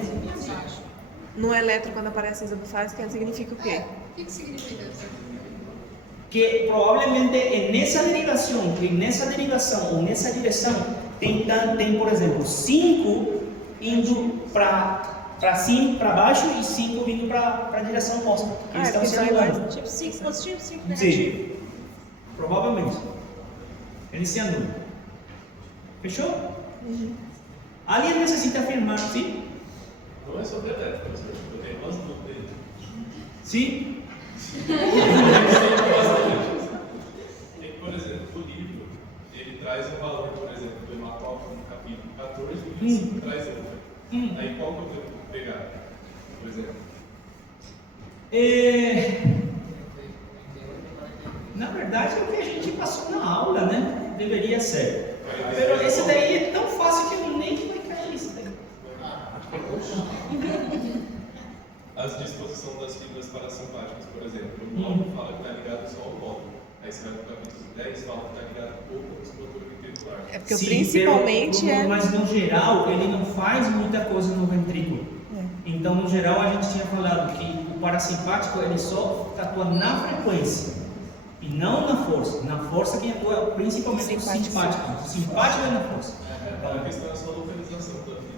No elétrico, quando aparece a isomifásica, significa o quê? O que significa isso? Que provavelmente nessa derivação ou nessa direção tem por exemplo 5 indo para cima, para baixo e 5 vindo para a direção oposta. Eles estão se anulando. Tipo 5 positivo, 5 negativo. Sim, provavelmente. Eles se anulam. Fechou? Ali necessita afirmar, sim? Não é sobre elétrica, eu tenho umas dúvidas. Sim? Por exemplo, o livro, ele traz um valor, por exemplo, do hematócrito no capítulo 14, e o 25 traz outro. Aí qual que eu devo pegar, por exemplo? Na verdade é o que a gente passou na aula, né? Deveria ser. Mas esse daí é tão fácil que eu nem vai cair isso daí. As disposições das fibras parasimpáticas, por exemplo, o módulo fala que está ligado só ao módulo. Aí você vai para o capítulo 10 fala que está ligado um pouco à musculatura ventricular. É porque principalmente mas no geral ele não faz muita coisa no ventrículo. Então no geral a gente tinha falado que o parasimpático ele só atua na frequência e não na força. Na força quem atua principalmente é o simpático. O simpático é na força. A questão é só a localização da fibra.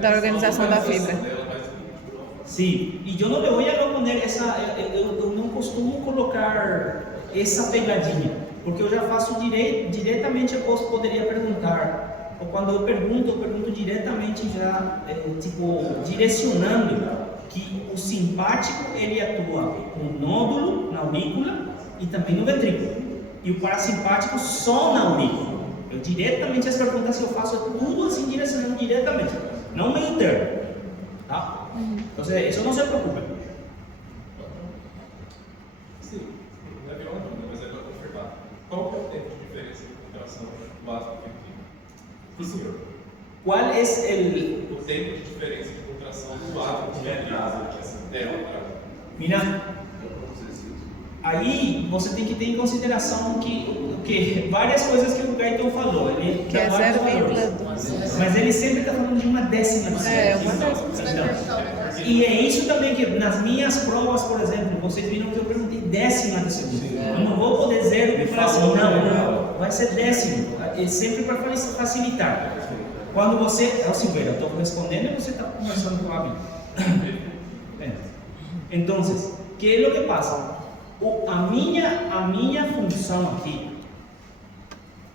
da organização da fibra. Sim, e eu não vou responder eu não costumo colocar essa pegadinha, porque eu já faço diretamente, eu poderia perguntar, ou quando eu pergunto diretamente já, direcionando que o simpático ele atua no nódulo, na aurícula e também no ventrículo, e o parasimpático só na aurícula. Eu diretamente, as perguntas que eu faço é tudo assim, direcionando diretamente, não meio termo, tá? Então, isso não se preocupe. Sim, não é uma dúvida, mas é para confirmar. Qual que é o tempo de diferença de contração do átomo e do senhor? Qual é o tempo de diferença de contração do átomo e Mira, aí você tem que ter em consideração que várias coisas que o Gaeton falou. Ele Que é dá vários valores. Mas ele sempre está falando de uma décima de segundo. E é isso também que nas minhas provas, por exemplo, vocês viram que eu perguntei décima de segundo. Eu não vou poder zero e falar assim, não, vai ser décimo. É sempre para facilitar. Quando você, Silveira, eu estou respondendo e você está conversando com a vida. Então, que é o que passa? A minha função aqui,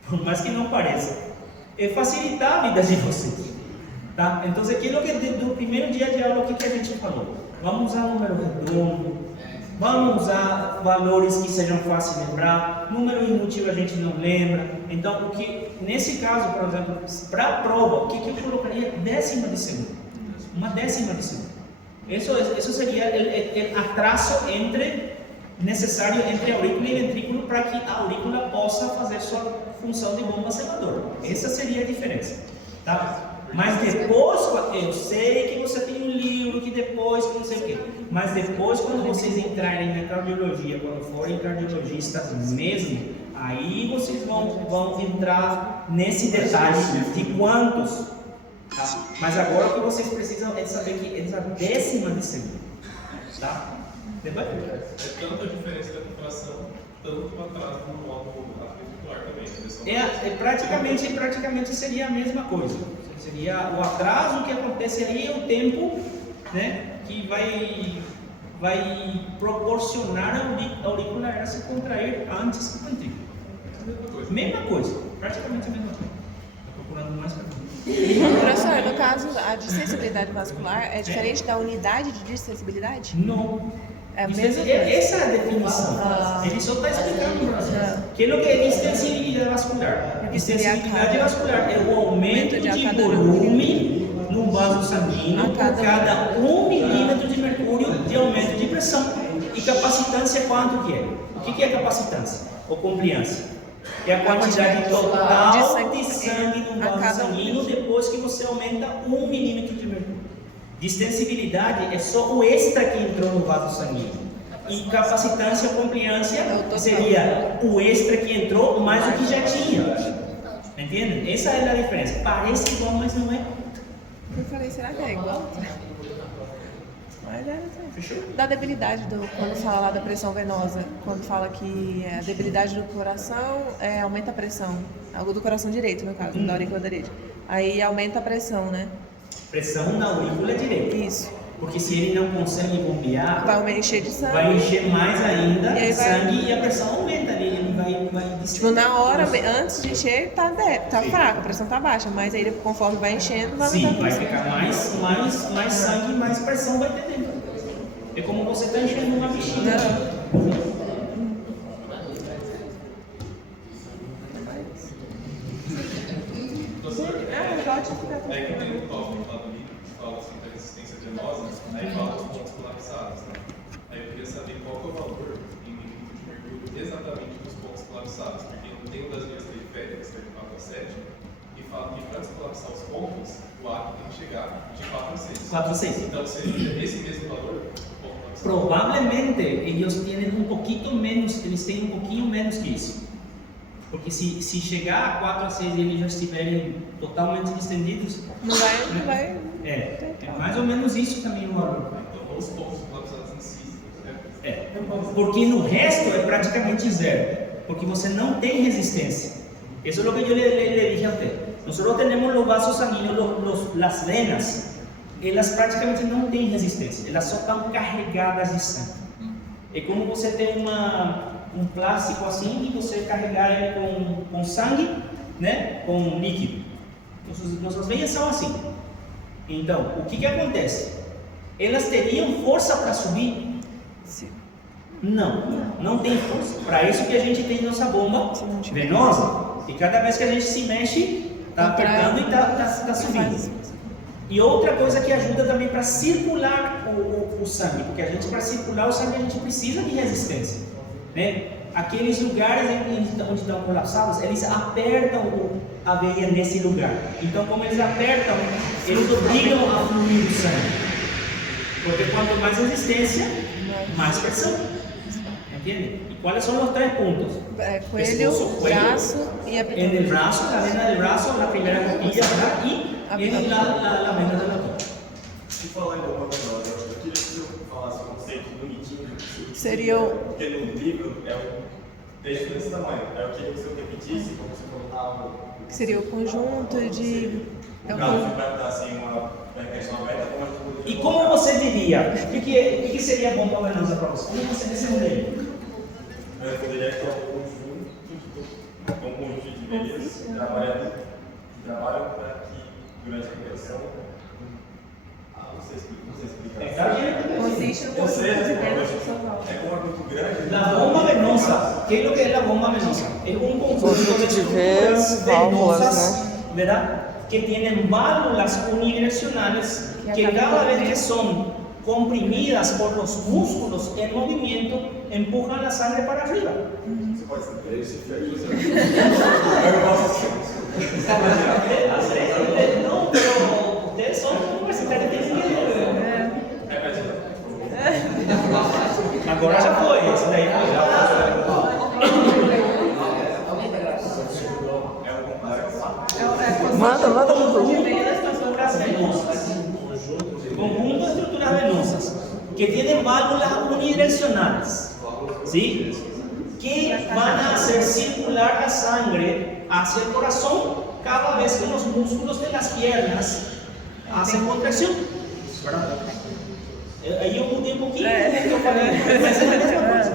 por mais que não pareça, é facilitar a vida de vocês. Tá? Então, aqui é o que do primeiro dia de aula, o que a gente falou? Vamos usar número redondo, vamos usar valores que sejam fáceis de lembrar, número inútil a gente não lembra. Então, nesse caso, por exemplo, para a prova, o que eu colocaria? Décima de segundo. Uma décima de segundo. Isso seria o atraso necessário entre a aurícula e o ventrículo. para que a aurícula possa fazer sua função de bomba seladora. Essa seria a diferença, tá? Mas depois, eu sei que você tem um livro, que depois, que não sei o quê, mas depois, quando vocês entrarem na cardiologia, quando forem cardiologistas mesmo, aí vocês vão entrar nesse detalhe de quantos, tá? Mas agora o que vocês precisam é saber que eles a 10ª de segundo, tá? Depois? É tanta diferença da comparação, tanto para trás no módulo atricular também. Praticamente seria a mesma coisa. Seria o atraso que acontece aí, é o tempo, né, que vai proporcionar a auricular a se contrair antes do ventrículo. Mesma coisa, praticamente a mesma coisa. Estou procurando mais para mim. Professor, no caso, a distensibilidade vascular é diferente da unidade de distensibilidade? Não. É a mesma coisa. Essa é a definição. Ele só está explicando para você. Que é o que é distensibilidade vascular? Distensibilidade vascular é o aumento de volume no vaso sanguíneo por cada 1 milímetro de mercúrio de aumento de pressão. E capacitância quanto que é? O que é capacitância? Ou compliância? É a quantidade total de sangue no vaso sanguíneo depois que você aumenta 1 milímetro de mercúrio. Distensibilidade é só o extra que entrou no vaso sanguíneo. E capacitância ou compliância seria o extra que entrou mais o que já tinha. Entende? Essa é a diferença. Parece igual, mas não é. Eu falei, será que é igual? Mas é, Fechou? da debilidade, quando fala lá da pressão venosa, quando fala que a debilidade do coração aumenta a pressão, algo do coração direito, no caso, da aurícula direita. Aí aumenta a pressão, né? Pressão na aurícula direita. Isso. Porque se ele não consegue bombear, Vai encher de sangue. vai encher mais ainda E aí sangue e a pressão aumenta ali. Ele vai Tipo, na hora, antes de encher, tá fraca, a pressão tá baixa, mas aí conforme vai enchendo, vai Sim, aumentando a vai pressão. ficar mais sangue, mais pressão vai ter dentro. É como você está enchendo uma bexiga. Aí que tem um tópico lá do livro que fala sobre a resistência venosa, aí fala dos pontos colapsados, né? Aí eu queria saber qual que é o valor em milímetro de mercúrio exatamente dos pontos colapsados, porque não tem uma das linhas periféricas, que é de 4 a 7, e fala que para descolapsar os pontos, o átomo tem que chegar de 4 a 6. 4 a 6. Então seria esse mesmo valor? Provavelmente eles têm um pouquinho menos, eles têm um pouquinho menos que isso. Porque se chegar a 4 a 6 e eles já estiverem totalmente distendidos, Não vai. é mais ou menos isso também o valor. Então os pontos colapsados em si, né? Porque no resto é praticamente zero, porque você não tem resistência. Eso es lo que yo le dije a usted. Nosotros tenemos los vasos sanguíneos, las venas, elas praticamente não têm resistência, elas só estão carregadas de sangue. É como você tem um plástico assim e você carregar ele com sangue, né? Com líquido. Nossas veias são assim. Então, o que acontece? Elas teriam força para subir? Não tem força. Para isso que a gente tem nossa bomba venosa. E cada vez que a gente se mexe, está apertando e está subindo. E outra coisa que ajuda também para circular o sangue, porque a gente, para circular o sangue, a gente precisa de resistência, né? Aqueles lugares onde estão colapsados, eles apertam a veia nesse lugar. Então, como eles apertam, eles obrigam a fluir o sangue. Porque quanto mais resistência, mais pressão. Entende? E quais são os 3 pontos? Coelho, braço e abdômen. En el brazo, la vena del brazo, la primera costilla, ¿verdad? Y en la vena de la boca. Se falar em bomba venosa, eu queria que você falasse um conceito bonitinho. Seria Porque no livro deixa desse tamanho. Eu queria que você repetisse, como você colocava. que seria o conjunto de. No caso de vai dar assim uma questão aberta, como é que E como você diria? O que seria bomba venosa para você? Como você responderia? eu poderia que é um conjunto de veias que trabalham para que durante a recuperação. Não sei explicar. Consiste no Eu sei, conjunto de é venas que são como é muito grande. La bomba venosa. ¿Qué es lo que es la bomba venosa? Es un conjunto de estructuras venosas, ¿verdad? Que tienen válvulas unidireccionales que cada vez que son comprimidas por los músculos en movimiento, empujan la sangre para arriba. Você pode Não, pero ustedes son universitários de dinheiro. Agora já foi, esse daí foi Manda no grupo. Conjunto de estructuras venosas que tienen válvulas unidireccionales, ¿sí? Que van a hacer circular la sangre hacia el corazón cada vez que los músculos de las piernas hacen contracción. ¿Verdad? Aí eu mudei um pouquinho do que eu falei, mas é a mesma coisa.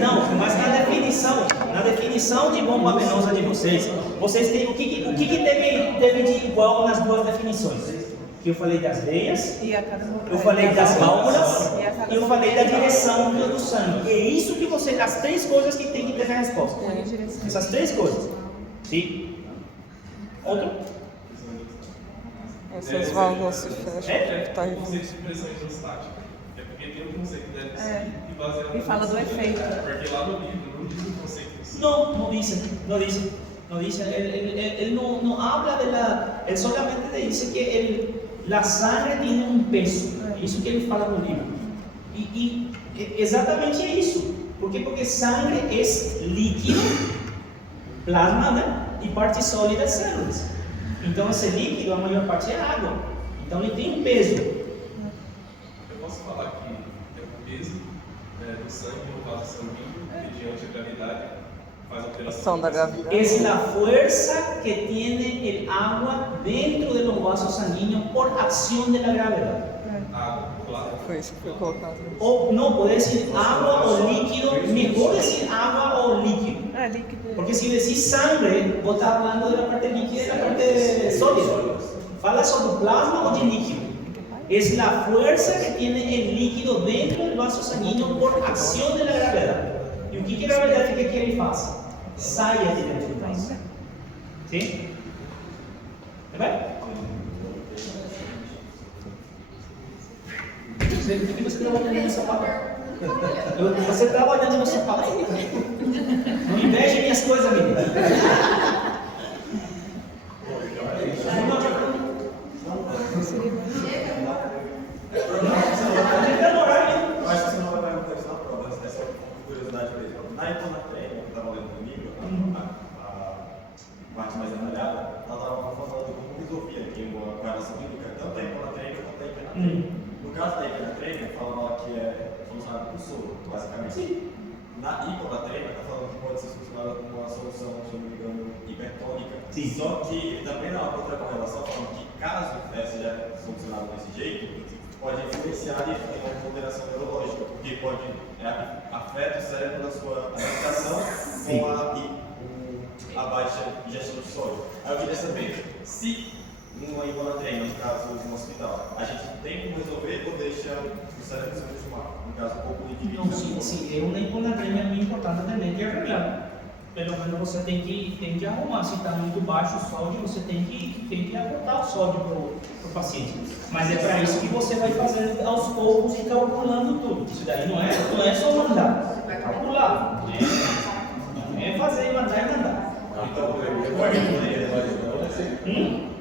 Não, mas na definição de bomba venosa de vocês têm o que teve de igual nas duas definições? Que eu falei das veias, eu falei das válvulas e eu falei da direção do sangue. E é isso que as três coisas que tem que ter a resposta. Essas três coisas. Sim? Outro? Essas válvulas se fecham. Tá O conceito de pressão hidrostática. É porque tem um conceito que deve ser e baseado E fala do efeito. Porque lá no livro não diz o conceito em si. No dice. Él no habla de la. Él solamente dice que la sangre tiene un peso. Isso que ele fala no livro. E exatamente é isso. Por quê? Porque sangue é líquido, plasma, né? E parte sólida das células. Então esse líquido, a maior parte é água. Então ele tem um peso. Eu posso falar que o peso do sangue no vaso sanguíneo, mediante a gravidade, faz a operação da gravidade. Es la fuerza que tiene el agua dentro de los vasos sanguíneos por acción de la gravedad. Água, claro. Foi isso que foi colocado. O no, puede decir agua o líquido, mejor decir agua o líquido. Líquido. Porque si decís sangre, vos estás hablando de la parte líquida y la parte sólida. Fala sobre plasma o de líquido. Es la fuerza que tiene el líquido dentro del vaso sanguíneo por acción de la gravedad. E o que a gravidade quer que ele faça? Saia de dentro do vaso. Sim? É bem? O que você está olhando no sapato? Você está olhando no sapato. Não inveje minhas coisas, menina. Na Econatreia, que eu estava lendo no livro, a parte mais detalhada, ela estava falando de como resolvia aqui com a relação química, tanto a Econatreia quanto a Econatreia. No caso da Econatreia, falando lá que é solucionada com soro, basicamente. Sim. Na Econatreia, está falando que pode ser solucionada com uma solução, se não me engano, hipertônica. Sim. Só que ele também dá uma outra correlação, falando que caso seja solucionado desse jeito, pode influenciar em uma ponderação neurológica, porque pode afeta o cérebro na sua adaptação com a baixa ingestão de sódio. Aí eu queria saber, se numa Econatreia, no caso de um hospital, a gente tem como resolver ou deixa o cérebro se acostumar? No caso, um pouco de Não, sim, uma Econatreia é muito importante também de arreglar. Pelo menos você tem que arrumar. Se está muito baixo o sódio, você tem que aportar o sódio para o paciente. Mas é para isso que você vai fazer aos poucos e calculando tudo. Isso daí não é só mandar, é calcular. Não é fazer, mandar e mandar. Então, como a gente poderia resolver?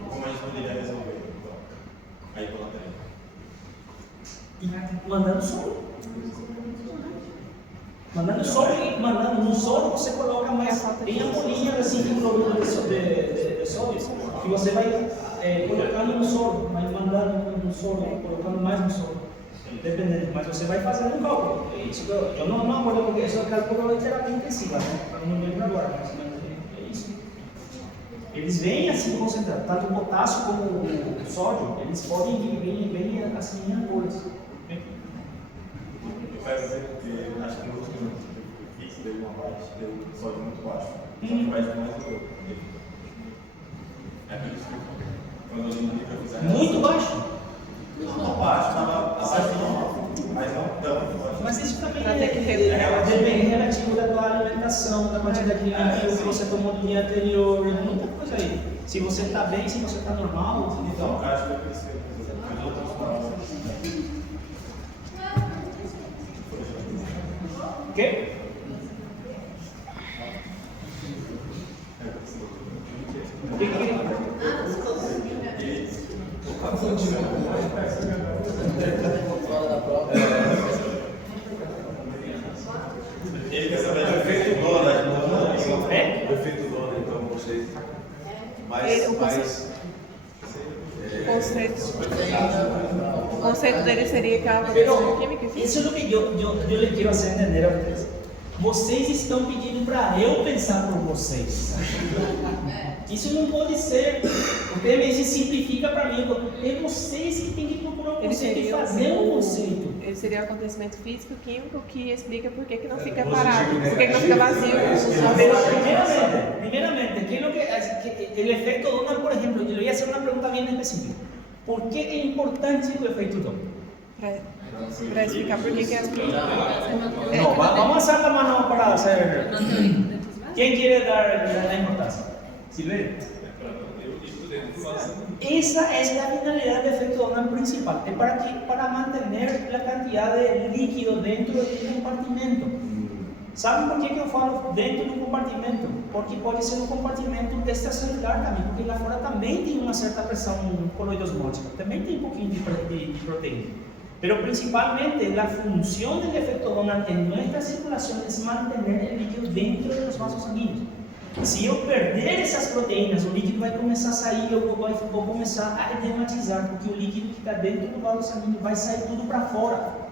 Como a gente poderia resolver, então, a Econatreia? Mandando soro. Mandando soro e mandando no soro você coloca mais em ampolinhas assim de globulina de sódio que você vai colocando no soro, vai mandando no soro, colocando mais no soro, dependendo, mas você vai fazendo um cálculo. Isso eu não acordo porque isso é cálculo de terapia intensiva, né? Eu não lembro agora, mas é isso. Eles vêm assim concentrados, tanto o potássio como o sódio, eles podem vir bem assim em ampolhas. Eu quero dizer que acho que no último fix deu uma parte, deu sódio muito baixo. Só que vai mais do é por isso que quando eu li no livro eu fiz a muito baixo? Não baixo, estava abaixo do normal, mas não tão baixo. Mas isso também depende relativo da tua alimentação, da quantidade de líquido que você tomou no dia anterior, muita coisa aí. Se você está bem, se você está normal. Então, acho que eu pensei, os outros não. Ok? Ele quer saber do efeito Donald, não É? o efeito Donald, então, vocês. O conceito dele seria que a Pero progressão química e isso física. é o que eu lhe quero fazer entender a vocês. Vocês estão pedindo para eu pensar por vocês. Isso não pode ser. O PMS simplifica para mim. É vocês que têm que procurar um conceito e fazer um conceito. Ele seria o acontecimento físico-químico que explica por que não fica parado, por que não fica vazio. Pero, primeramente, ¿qué es lo que el efecto Donald, por ejemplo? Yo le voy a hacer una pregunta bien específica. ¿Por qué es importante el efecto Donald? Para explicar por que as No, vamos a hacer la mano para hacer. ¿Quién quiere dar la importancia? Silveira. Esa es la finalidad del efecto Donald principal, es para mantener la cantidad de líquido dentro del compartimento. ¿Saben por qué que eu falo dentro do compartimento? Porque pode ser um compartimento extracelular também, porque lá fora também tem uma certa pressão coloidosmótica, também tem um pouquinho de proteína. Pero principalmente la función del efecto Donald en nuestra circulación es mantener el líquido dentro de los vasos sanguíneos. Se eu perder essas proteínas, o líquido vai começar a sair, eu vou começar a edematizar, porque o líquido que está dentro do vaso sanguíneo vai sair tudo para fora.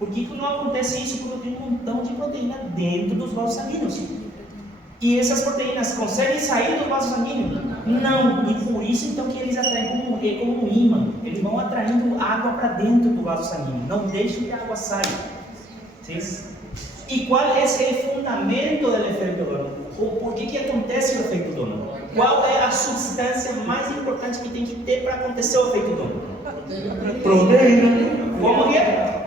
Por que não acontece isso? Porque eu tenho um montão de proteína dentro dos vasos sanguíneos. E essas proteínas conseguem sair do vaso sanguíneo? Não. E por isso então que eles atraem como um ímã. Eles vão atraindo água para dentro do vaso sanguíneo. Não deixam que a água saia. Sim? E qual é o fundamento do efeito Donald? Por que acontece o efeito Donald? Qual é a substância mais importante que tem que ter para acontecer o efeito Donald? Proteína. Como que é?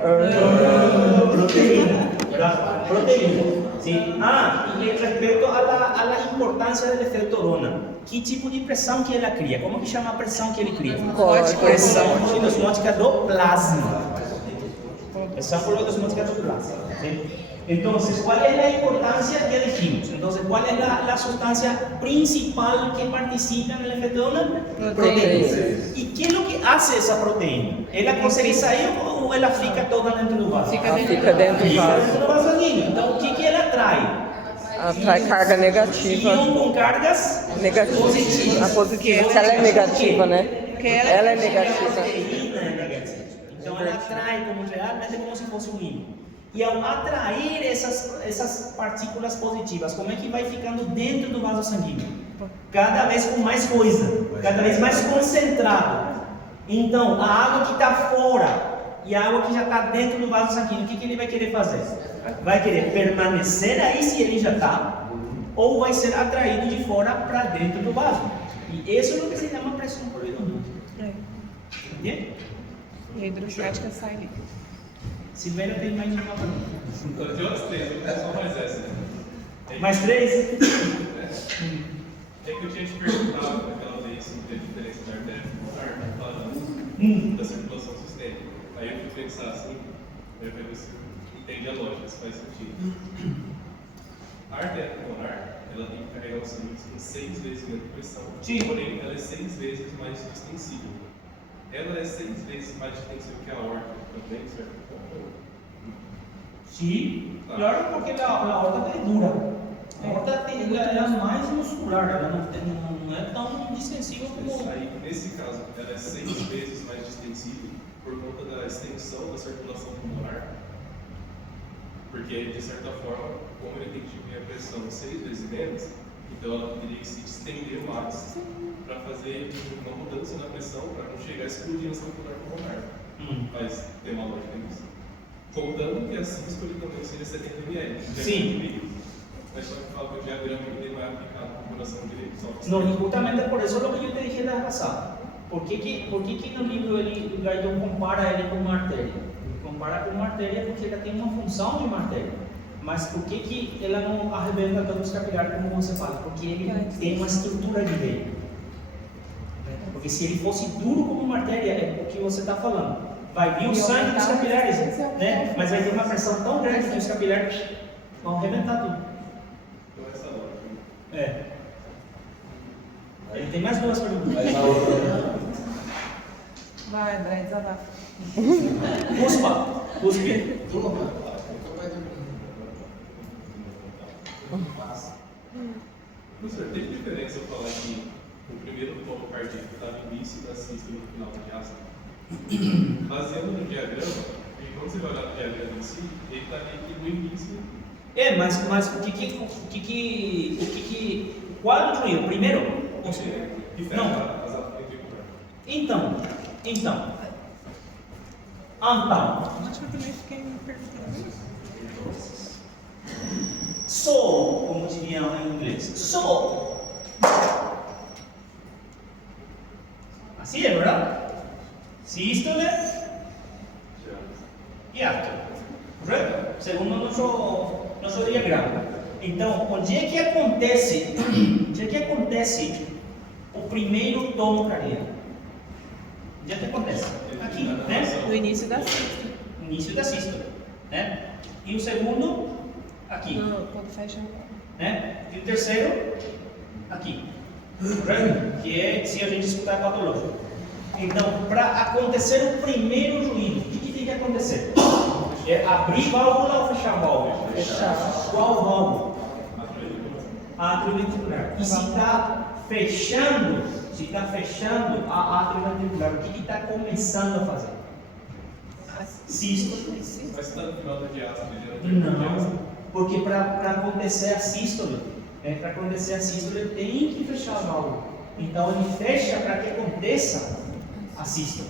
Proteína. Sim. E respeito a la importância do efeito Donald. Que tipo de pressão que ela cria? Como que chama a pressão que ele cria? Pressão coloidosmótica do plasma. Pressão coloidosmótica do plasma. ¿Sí? Entonces, ¿cuál es la importancia? Ya dijimos. Entonces, ¿cuál es la sustancia principal que participa en el efecto Donald? Proteína. ¿Y qué es lo que hace esa proteína? ¿Ela consegue sair ou ela fica toda dentro do vaso? Fica dentro do vaso. vaso sanguíneo. Então, o que ela atrai? Atrai carga negativa. Íon com cargas Negativa. A positiva, se ela é negativa, né? Ela é negativa. proteína é negativa. Então, ela atrai realmente como se fosse um ímã. E ao atrair essas partículas positivas, como é que vai ficando dentro do vaso sanguíneo? Cada vez com mais coisa, cada vez mais concentrado. Então, a água que está fora e a água que já está dentro do vaso sanguíneo, o que ele vai querer fazer? Vai querer permanecer aí se ele já está, ou vai ser atraído de fora para dentro do vaso. E isso é o que se chama pressão coloidosmótica. Entende? E a hidrostática sai líquido. Silveira tem mais de uma pergunta. Então, tem outras três, é só mais essa. Mais três? É que eu tinha te perguntado naquela vez se não tem diferença da artéria pulmonar falando da circulação sistêmica. Aí eu fui pensar assim, aí eu falei assim, entende a lógica, isso faz sentido. A artéria pulmonar, ela tem que carregar o sangue em 6 vezes menos pressão, porém ela é 6 vezes mais distensível. Ela é 6 vezes mais distensível que a aorta, também, certo? Sim, claro, porque a aorta é dura. A aorta é mais muscular, ela não é tão distensível como. Aí, nesse caso, ela é 6 vezes mais distensível por conta da extensão da circulação pulmonar, porque, de certa forma, como ele tem que diminuir a pressão 6 vezes menos, então ela teria que se estender mais para fazer uma mudança na pressão para não chegar a explodir a circulação pulmonar. Mas tem uma lógica nisso. Contando que a sístole também seria 70 ml. Sim. Mas só que fala que o diagrama ele vai aplicar no coração direito. Não, justamente por isso é o que eu te dije da passada. Por que no livro o Gaidon compara ele com uma artéria? Ele compara com uma artéria porque ela tem uma função de uma artéria. Mas por que ela não arrebenta todos os capilares como você fala? Porque ele tem uma estrutura de veia. Porque se ele fosse duro como uma artéria, é o que você está falando. vai vir o sangue dos capilares, né? Mas vai ter uma pressão tão grande que os capilares vão arrebentar tudo. Então essa lógica. É. Ele tem mais duas perguntas. Mas a outra. Vai, André, desabafa. Cuspe. Professor, tem diferença eu falar que o primeiro tomo cardíaco está no início da sístole e no final da diástole? Baseando no diagrama, porque quando você vai olhar o diagrama em si, ele está meio que no início. Mas o quadro de o primeiro? Que fecha Não. as alas ventriculares. Então. Acho que eu também fiquei me perguntando isso. So, como diriam em inglês. So. Así es, ¿verdad? Sístole e acto. Correto? Segundo nosso diagrama. Então, onde é que acontece o primeiro tomo cardíaco? Onde é que acontece? Aqui, né? No início da sístole. Início da sístole, né? E o segundo, aqui, Não, quando fecha o né? E o terceiro, aqui, correto? Que é se a gente escutar patológico. Então, para acontecer o primeiro ruído, o que tem que acontecer? É abrir válvula ou fechar válvula? Fechar. Qual válvula? Átrio ventricular. E se está fechando, a átrio ventricular, o que está começando a fazer? Sístole. Mas se está no final da diástole, ele não tem Não, porque para acontecer a sístole, tem que fechar a válvula. Então ele fecha para que aconteça a sístole.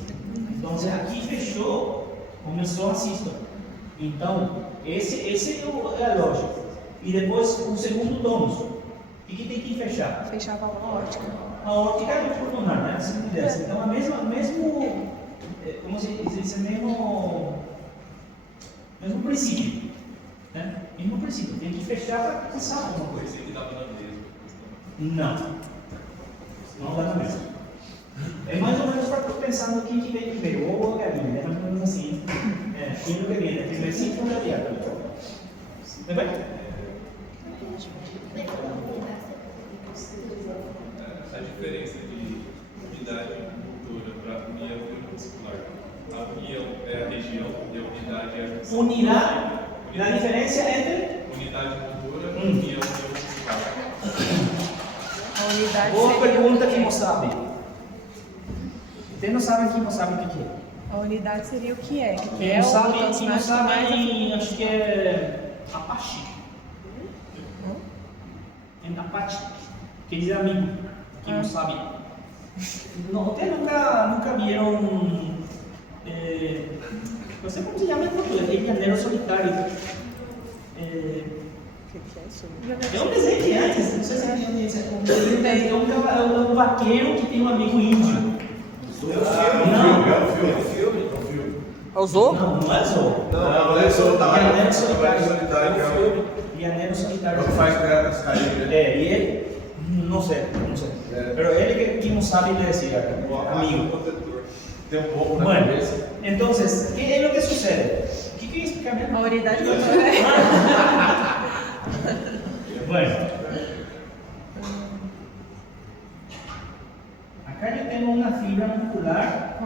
Então aqui fechou, começou a sístole. Então esse é a lógica. E depois o segundo tônus, o que tem que fechar? Fechar a válvula órtica. A órtica é pulmonar, né? Assim que desce. Então mesmo, como se diz, mesmo princípio, né? Mesmo princípio, tem que fechar para começar alguma coisa. Esse aqui estava na mesa. Não dá na mesa. É mais ou menos para pensar no que vem primeiro, ou a galinha, é mais ou menos assim. Quem nunca vem, né? Primeiro sim, segundo aliado. Tudo bem? A diferença de unidade motora para união neuromuscular. A união é a região e a unidade é a Unidade, a diferença entre unidade motora e união neuromuscular. A unidade boa seria pergunta, o quê? quem não sabe? Quem não sabe, quem não sabe o que é? A unidade seria o que é? Que Quem é não o sabe, transmático mais acho que é Apache. É Apache. Querido amigo, quem não sabe. Não, até nunca viram. Não sei como se chama em português, é Llanero Solitário. É um desenho de antes, não sei se é um vaqueiro que tem um amigo índio. É o Zorro? Não é Zorro. Não, é solitário. Llanero Solitário. Solitário, que é o. Llanero Solitário. Quando faz guerra dos caídos, né? E ele, não sei. Mas ele que não sabe dizer, amigo. Tem um pouco na Bueno, cabeça. então, ¿qué es lo que sucede? ¿Qué quiere explicar mesmo? A unidade motora. Bueno, acá yo tengo una fibra muscular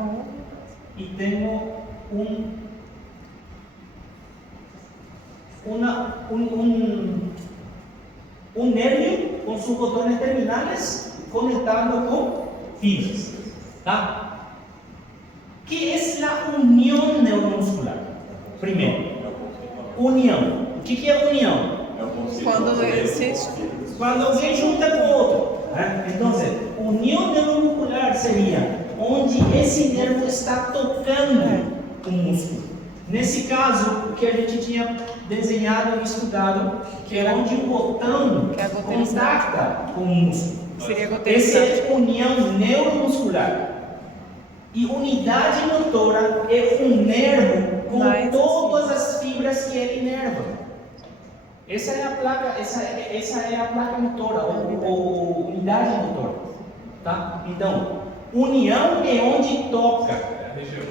y tengo un nervio con sus botones terminales conectando con fibras. ¿Tá? ¿Qué es la unión neuromuscular? Primero, unión. ¿Qué es unión? Quando Cuando alguém junta com outro. Então, união neuromuscular seria onde esse nervo está tocando o músculo. Nesse caso, o que a gente tinha desenhado e estudado, que é onde o botão contacta com o músculo. seria Essa goteira. é união neuromuscular. E unidade motora é um nervo com Mais todas as fibras que ele inerva. Essa é a placa motora, ou unidade motora. Tá? Então, união é onde toca. É a região.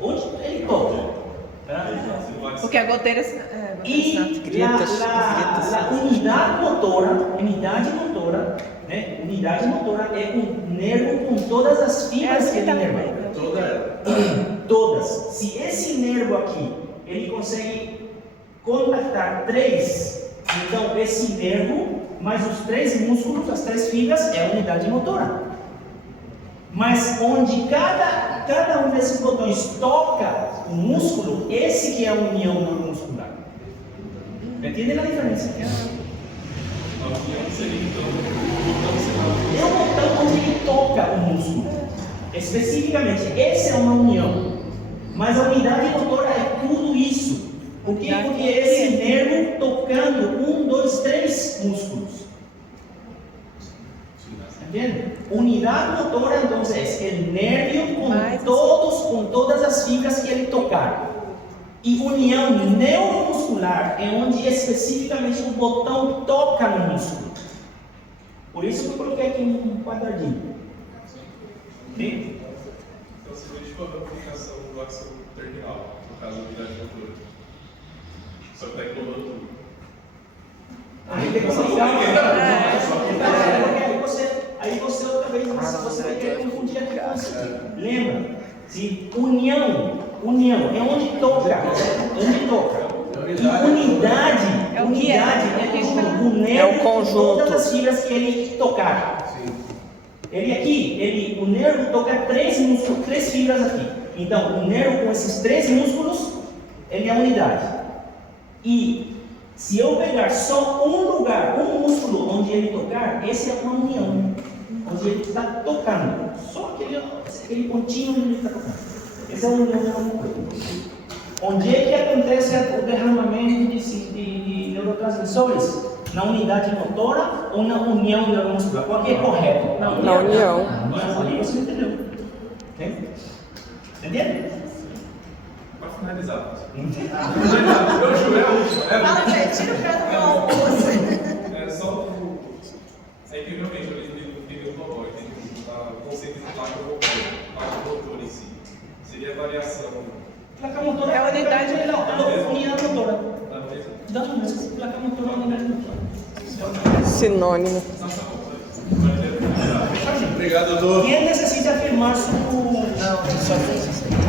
Onde ele toca. Tá? Porque a goteira Y la unidad motora, né? Unidade motora é um nervo com todas as fibras que ele nerva. Todas. Se esse nervo aqui, ele consegue contactar 3, então esse nervo, mais os 3 músculos, as 3 fibras, é a unidade motora. Mas onde cada um desses botões toca o músculo, esse que é a união neuromuscular. Entendem a diferença? A união seria então o botão central. É o botão onde ele toca o músculo. Especificamente, essa é uma união. Mas a unidade motora é tudo isso. Por quê? Porque esse nervo tocando 1, 2, 3 músculos. ¿Entienden? Unidad motora entonces es el nervio con todas as fibras que ele tocar. E união neuromuscular é onde especificamente o botão toca no músculo. Por isso que eu coloquei aqui um quadradinho. Okay? Então seria tipo a ramificação do axo terminal, no caso da unidade motora. Só que está englobando tudo. Aí tem que Aí você outra vez, você vai querer confundir aqui com isso. Lembra? Se união é onde toca. E unidade é o nervo com todas as fibras que ele tocar. O nervo toca 3 músculos, 3 fibras aqui. Então, o nervo com esses 3 músculos, ele é a unidade. E se eu pegar só um lugar, um músculo onde ele tocar, esse é uma união. Onde ele está tocando. Só aquele pontinho onde ele está tocando. Essa é a união neuromuscular. Onde é que acontece o derramamento de neurotransmissores? Na unidade motora ou na união neuromuscular? Qual que é correto? Na união. Aí você entendeu. Entende? Para finalizar. Eu jurei a última. Fala, gente, tira o pé do meu almoço. É só o. É que realmente eu li no primeiro global, o conceito de placa motora em si. Seria a variação. Placa motora é a unidade motora. Não, mas placa motora é a unidade motora. Sinônimo. Obrigado, doutor. Quem necessita afirmar sua. Não, só